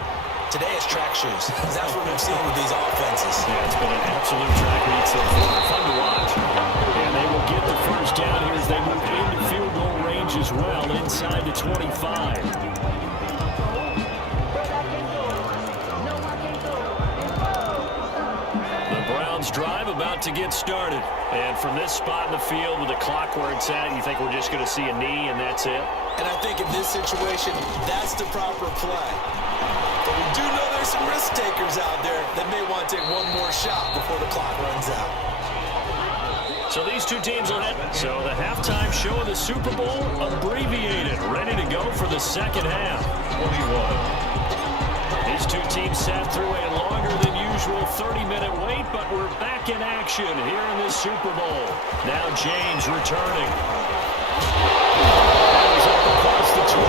Today it's track shoes. That's what we've seen with these offenses. Yeah, it's been an absolute track meet so far. Fun to watch. And they will get the first down here as they move into field goal range as well, inside the 25. The Browns drive about to get started. And from this spot in the field with the clock where it's at, you think we're just going to see a knee and that's it? And I think in this situation, that's the proper play. But we do know there's some risk takers out there that may want to take one more shot before the clock runs out. So these two teams will head. So the halftime show of the Super Bowl abbreviated, ready to go for the second half. 21. These two teams sat through a longer than usual 30-minute wait, but we're back in action here in this Super Bowl. Now James returning. He's up across the 25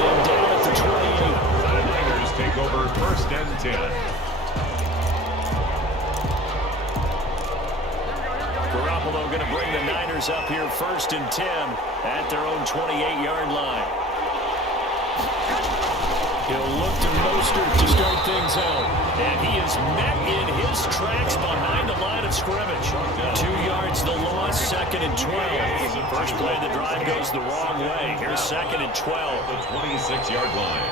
and down at the 28. The Niners take over 1st and 10. Garoppolo going to bring the Niners up here 1st and 10 at their own 28-yard line. He'll look to Mostert to start things out. And he is met in his tracks behind the line of scrimmage. 2 yards the loss, 2nd and 12. First play of the drive goes the wrong way. Here's 2nd and 12. The 26-yard line.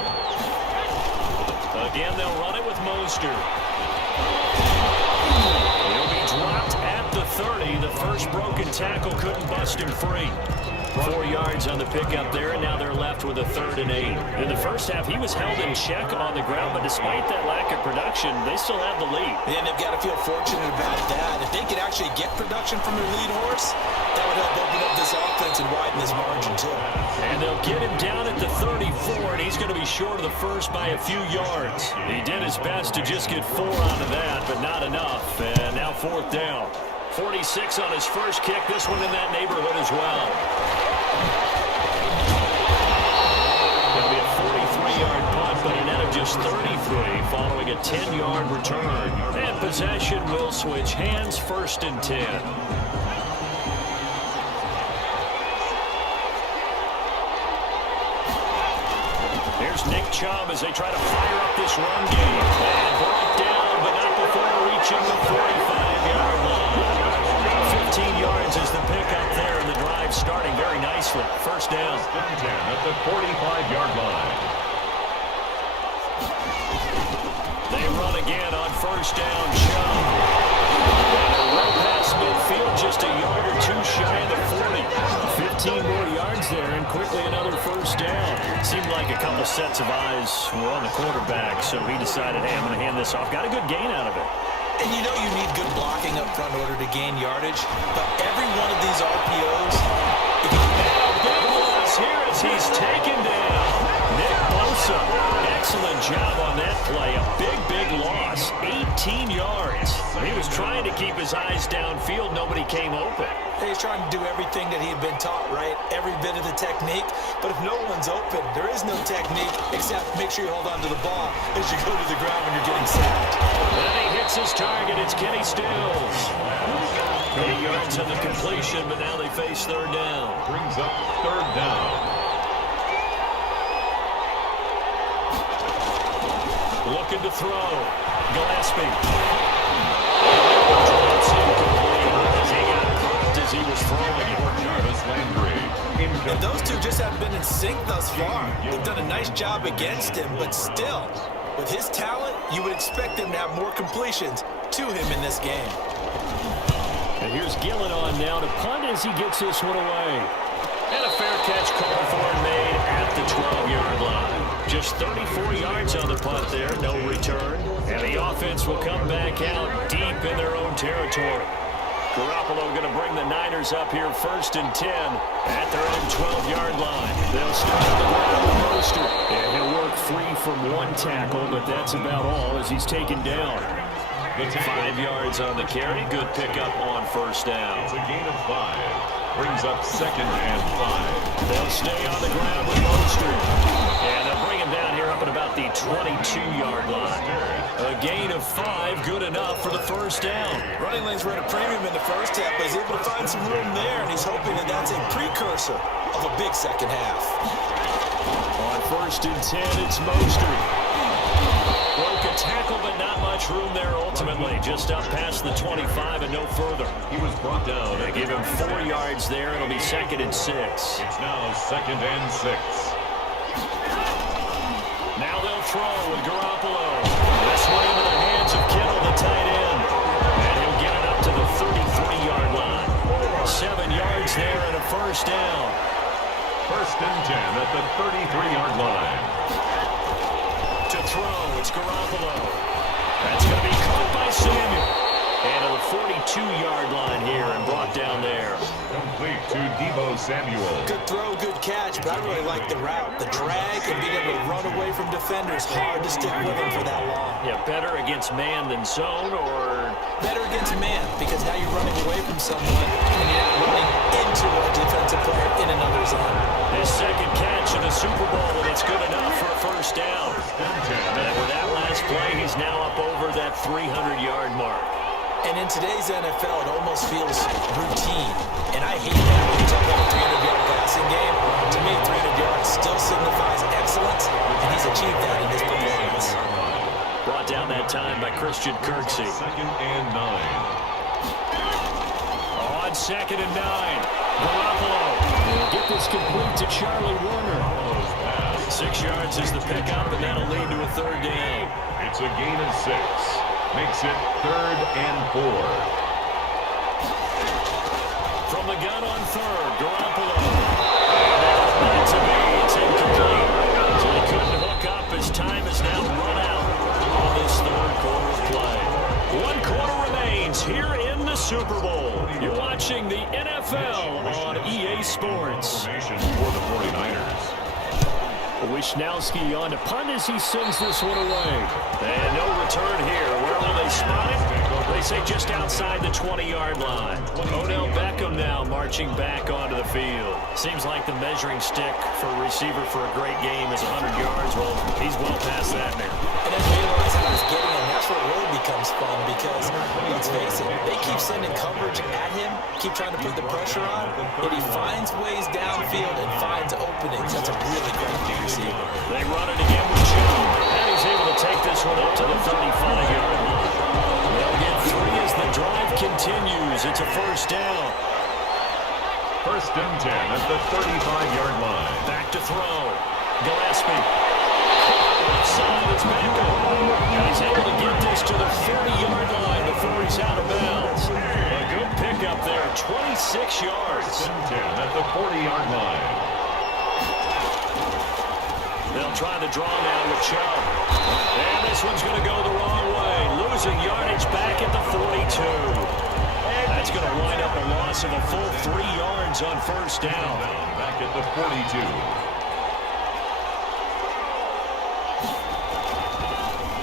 Again, they'll run it with Mostert. He'll be dropped at the 30. The first broken tackle couldn't bust him free. 4 yards on the pickup there, and now they're left with a 3rd and 8. In the first half, he was held in check on the ground, but despite that lack of production, they still have the lead. And they've got to feel fortunate about that. If they could actually get production from their lead horse, that would help open up this offense and widen this margin, too. And they'll get him down at the 34, and he's going to be short of the first by a few yards. He did his best to just get 4 out of that, but not enough. And now 4th down. 46 on his first kick. This one in that neighborhood as well. It'll be a 43-yard punt, but a net of just 33 following a 10-yard return. And possession will switch hands, 1st and 10. Here's Nick Chubb as they try to fire up this run game. And brought down, but not before reaching the 45-yard line. 15 yards is the pickup there, and the drive starting very nicely. 1st down. 1st and 10 at the 45-yard line. They run again on 1st down. Chubb. And a run past midfield, just a yard or 2 shy of the 40. 15 more yards there, and quickly another 1st down. Seemed like a couple sets of eyes were on the quarterback, so he decided, hey, I'm going to hand this off. Got a good gain out of it. And you know you need good blocking up front in order to gain yardage, but every one of these RPOs, if you big loss here as he's taken down. Nick Bosa, excellent job on that play. A big loss, 18 yards. He was trying to keep his eyes downfield. Nobody came open. He's trying to do everything that he had been taught, right? Every bit of the technique. But if no one's open, there is no technique except make sure you hold on to the ball as you go to the ground when you're getting sacked. Then he hits his target. It's Kenny Stills. 8 yards on the completion, but now they face 3rd down. Brings up 3rd down. Looking to throw. Gillespie. As he was throwing it. And those two just haven't been in sync thus far. They've done a nice job against him, but still, with his talent, you would expect him to have more completions to him in this game. And here's Gillen on now to punt as he gets this one away. And a fair catch called for and made at the 12-yard line. Just 34 yards on the punt there, no return. And the offense will come back out deep in their own territory. Garoppolo going to bring the Niners up here 1st and 10 at their own 12-yard line. They'll start on the ground with Mostert. And he'll work free from 1 tackle, but that's about all as he's taken down. 5 yards on the carry. Good pickup on 1st down. It's a gain of 5. Brings up 2nd and 5. They'll stay on the ground with Mostert. And they'll bring him down here up at about the 22-yard line. A gain of 5, good enough for the 1st down. Running lanes were at a premium in the first half, but he's able to find some room there, and he's hoping that that's a precursor of a big second half. On 1st and 10, it's Mostert. Broke a tackle, but not much room there ultimately. Just up past the 25 and no further. He was brought down. They give him 4 yards there. It'll be 2nd and 6. It's now 2nd and 6. Now they'll throw with Garoppolo. This one into the hands of Kittle, the tight end. And he'll get it up to the 33-yard line. 7 yards there and a 1st down. 1st and 10 at the 33-yard line. To throw, it's Garoppolo. That's going to be caught by Samuel. And to the 42-yard line here and brought down there. Complete to Deebo Samuel. Good throw, good catch, but I really like the route. The drag and being able to run away from defenders, hard to stick with him for that long. Yeah, better against man than zone, or better against man, because now you're running away from someone and you're not running into a defensive player in another zone. his second catch in the Super Bowl, and it's good enough for a first down. And with that last play, he's now up over that 300-yard mark. And in today's NFL, it almost feels routine. And I hate that when you talk about a 300-yard passing game. To me, 300 yards still signifies excellence, and he's achieved that in his performance. Brought down that time by Christian Kirksey. 2nd and 9. On 2nd and 9, Garoppolo will get this complete to Charlie Warner. 6 yards is the pickup, and that'll lead to a third down. It's a gain of 6. Makes it 3rd and 4. From the gun on 3rd, Garoppolo. Not to be, it's incomplete. So he couldn't hook up. His time is now run out on this 3rd quarter of play. 1 quarter remains here in the Super Bowl. You're watching the NFL on EA Sports. Formation for the 49ers. Wishnowski on to punt as he sends this one away. And no return here. Where will they spot it? They say just outside the 20-yard line. Odell Beckham now marching back onto the field. Seems like the measuring stick for a receiver for a great game is 100 yards. Well, he's well past that now. And as we realize how he's getting him, that's where it really becomes fun because, let's face it, they keep sending coverage at him, keep trying to put the pressure on, and he finds ways downfield and finds openings. That's a really great receiver. They run it again with Joe, and he's able to take this one up to the 35-yard line. They'll get 3 as the drive continues. It's a first down. 1st and 10 at the 35-yard line. Back to throw. Gillespie. Left side, it's back up. And he's able to get this to the 30-yard line before he's out of bounds. A good pickup there, 26 yards. 1st and 10 at the 40-yard line. They'll try to draw now with Chubb. And this one's going to go the wrong way. Losing yardage back at the 42. That's going to wind up a loss of a full 3 yards on first down. Back at the 42.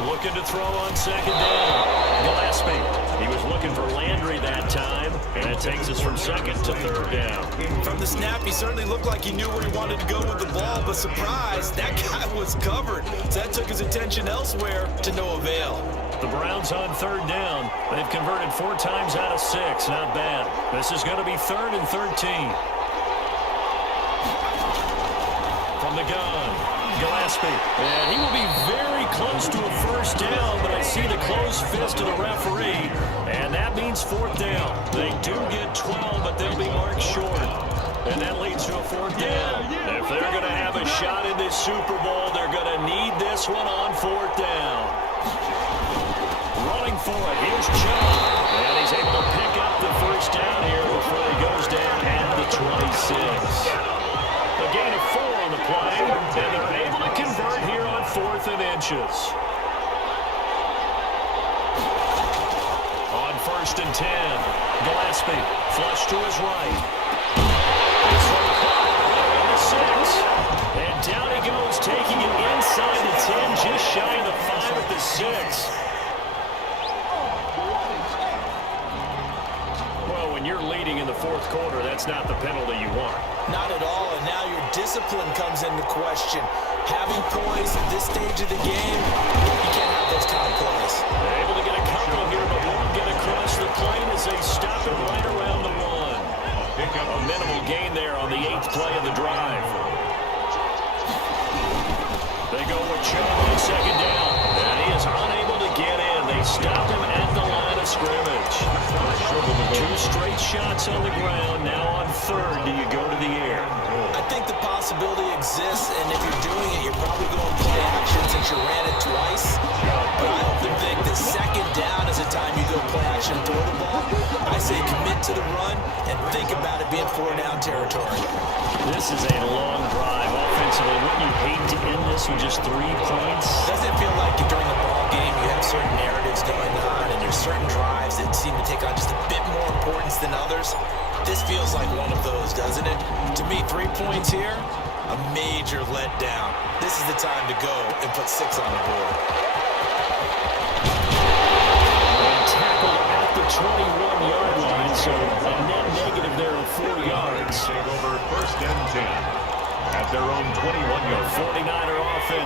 Looking to throw on 2nd down. Gillespie. He was looking for Landry that time. And it takes us from 2nd to 3rd down. From the snap, he certainly looked like he knew where he wanted to go with the ball, but surprise, that guy was covered. So that took his attention elsewhere to no avail. The Browns on 3rd down. They've converted 4 times out of 6. Not bad. This is going to be 3rd and 13. From the gun, Gillespie. And he will be very close to a first down, but I see the closed fist of the referee, and that means 4th down. They do get 12, but they'll be marked short. And that leads to a 4th down. If they're going to have a shot in this Super Bowl, they're going to need this one on 4th down. Running for it, here's Chubb. And he's able to pick up the first down here before he goes down at the 26. A gain of 4 on the play, and they're able to convert here on 4th and inches. On 1st and 10, Gillespie, flush to his right. This one caught on the 6. And down he goes, taking it inside the 10, just shy of the 5 at the 6. Well, when you're leading in the 4th quarter, that's not the penalty you want. Not at all, and now your discipline comes into question. Having poise at this stage of the game, you can't have those kind of plays. They're able to get a couple here, but won't get across the plane as they stop it right around the 1. Pick up A minimal gain there on the 8th play of the drive. They go with Chubb on 2nd down, and he is unable to get in. They stop him at the line of scrimmage. 2 straight shots on the ground. Now on 3rd, do you go to the air? I think the possibility exists, and if you're doing it, you're probably going play action since you ran it twice. But I often think that 2nd down is the time you go play action, throw the ball. I say commit to the run and think about it being 4-down territory. This is a long drive offensively. Wouldn't you hate to end this with just 3 points? Doesn't it feel like during the ball game you have certain narratives going on and there's certain drives that seem to take on just a bit more importance than others? This feels like one of those, doesn't it? To me, 3 points here, a major letdown. This is the time to go and put 6 on the board.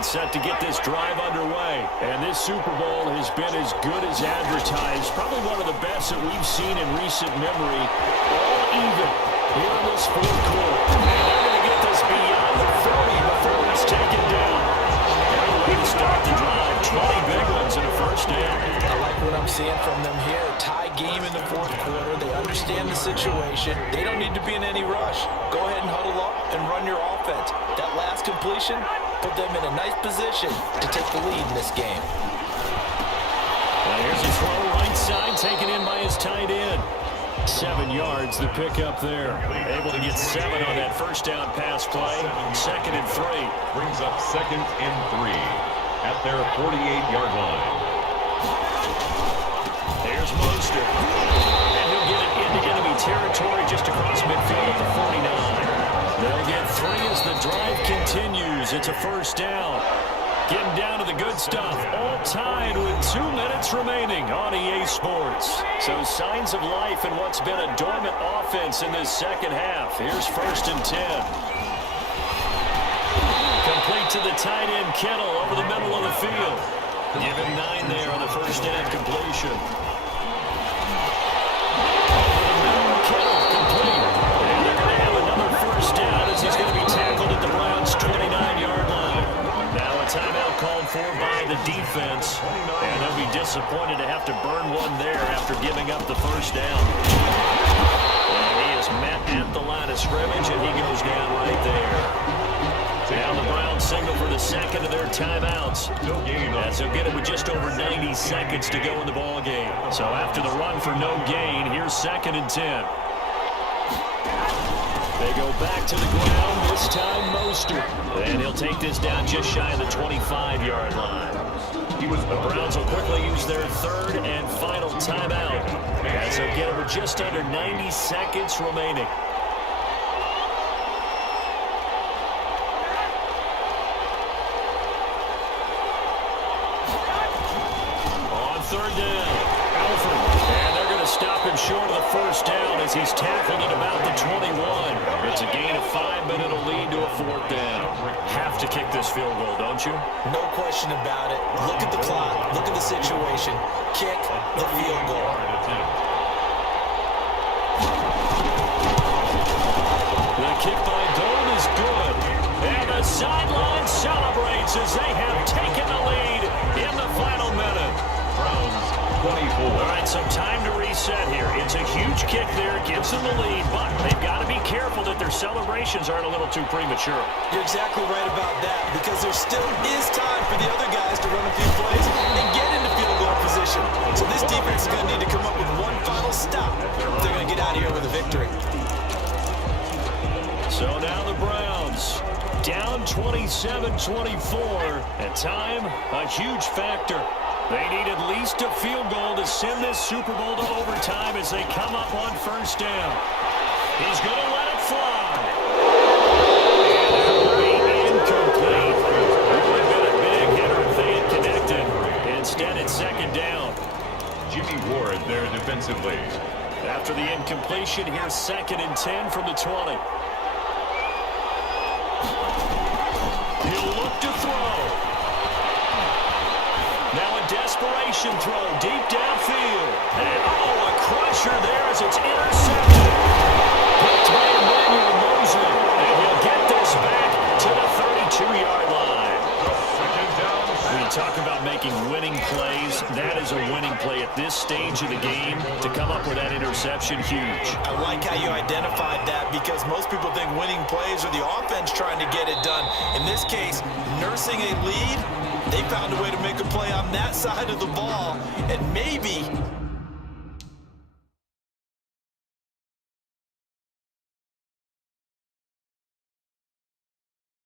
set to get this drive underway. And this Super Bowl has been as good as advertised. Probably one of the best that we've seen in recent memory. All even here in this fourth quarter. And they're going to get this beyond the 40 before it's taken down. Great way to start the drive. 20 big ones and a first down. I like what I'm seeing from them here. Tie game in the fourth quarter. They understand the situation. They don't need to be in any rush. Go ahead and huddle up and run your offense. That last completion put them in a nice position to take the lead in this game. Well, here's a throw right side taken in by his tight end. 7 yards, the pickup there. Able to get 7 on that first down pass play. 2nd and 3. Brings up 2nd and 3 at their 48-yard line. There's Mostert. And he'll get it into enemy territory just across midfield at the 49. They'll get 3 as the drive continues. It's a first down. Getting down to the good stuff. All tied with 2 minutes remaining on EA Sports. So signs of life in what's been a dormant offense in this second half. Here's 1st and 10. Complete to the tight end, Kittle, over the middle of the field. Give him 9 there on the first down completion. Over the middle, Kittle, complete. And they're going to have another first down as he's going to be tackled at the Browns' 29-yard line. Now a timeout called for by the defense. And they'll be disappointed to have to burn one there after giving up the first down. And he is met at the line of scrimmage, and he goes down right there. Now the Browns signal for the 2nd of their timeouts. As they'll get it with just over 90 seconds to go in the ball game. So after the run for no gain, here's 2nd and 10. They go back to the ground, this time Mostert. And he'll take this down just shy of the 25-yard line. The Browns will quickly use their 3rd and final timeout. As they'll get it with just under 90 seconds remaining. Third down, Alfred, and they're going to stop him short of the first down as he's tackled at about the 21. It's a gain of 5, but it'll lead to a 4th down. Have to kick this field goal, don't you? No question about it. Look at the clock. Look at the situation. Kick the field goal. The kick by Gold is good. And the sideline celebrates as they have taken the lead in the final minute. Browns 24. All right, some time to reset here. It's a huge kick there. Gives them the lead, but they've got to be careful that their celebrations aren't a little too premature. You're exactly right about that because there still is time for the other guys to run a few plays and get into field goal position. So this defense is going to need to come up with one final stop if they're going to get out of here with a victory. So now the Browns down 27-24. At time, a huge factor. They need at least a field goal to send this Super Bowl to overtime as they come up on first down. He's going to let it fly. And that will be incomplete. That would have been a big hitter if they had connected. Instead, it's 2nd down. Jimmy Ward there defensively. After the incompletion, here's 2nd and 10 from the 20. He'll look to throw. Now a desperation throw deep downfield. And a crusher there as it's intercepted. Picked by Emmanuel Mosley. And he'll get this back to the 32-yard line. When you talk about making winning plays, that is a winning play at this stage of the game. To come up with that interception, huge. I like how you identified that because most people think winning plays are the offense trying to get it done. In this case, nursing a lead, they found a way to make a play on that side of the ball and maybe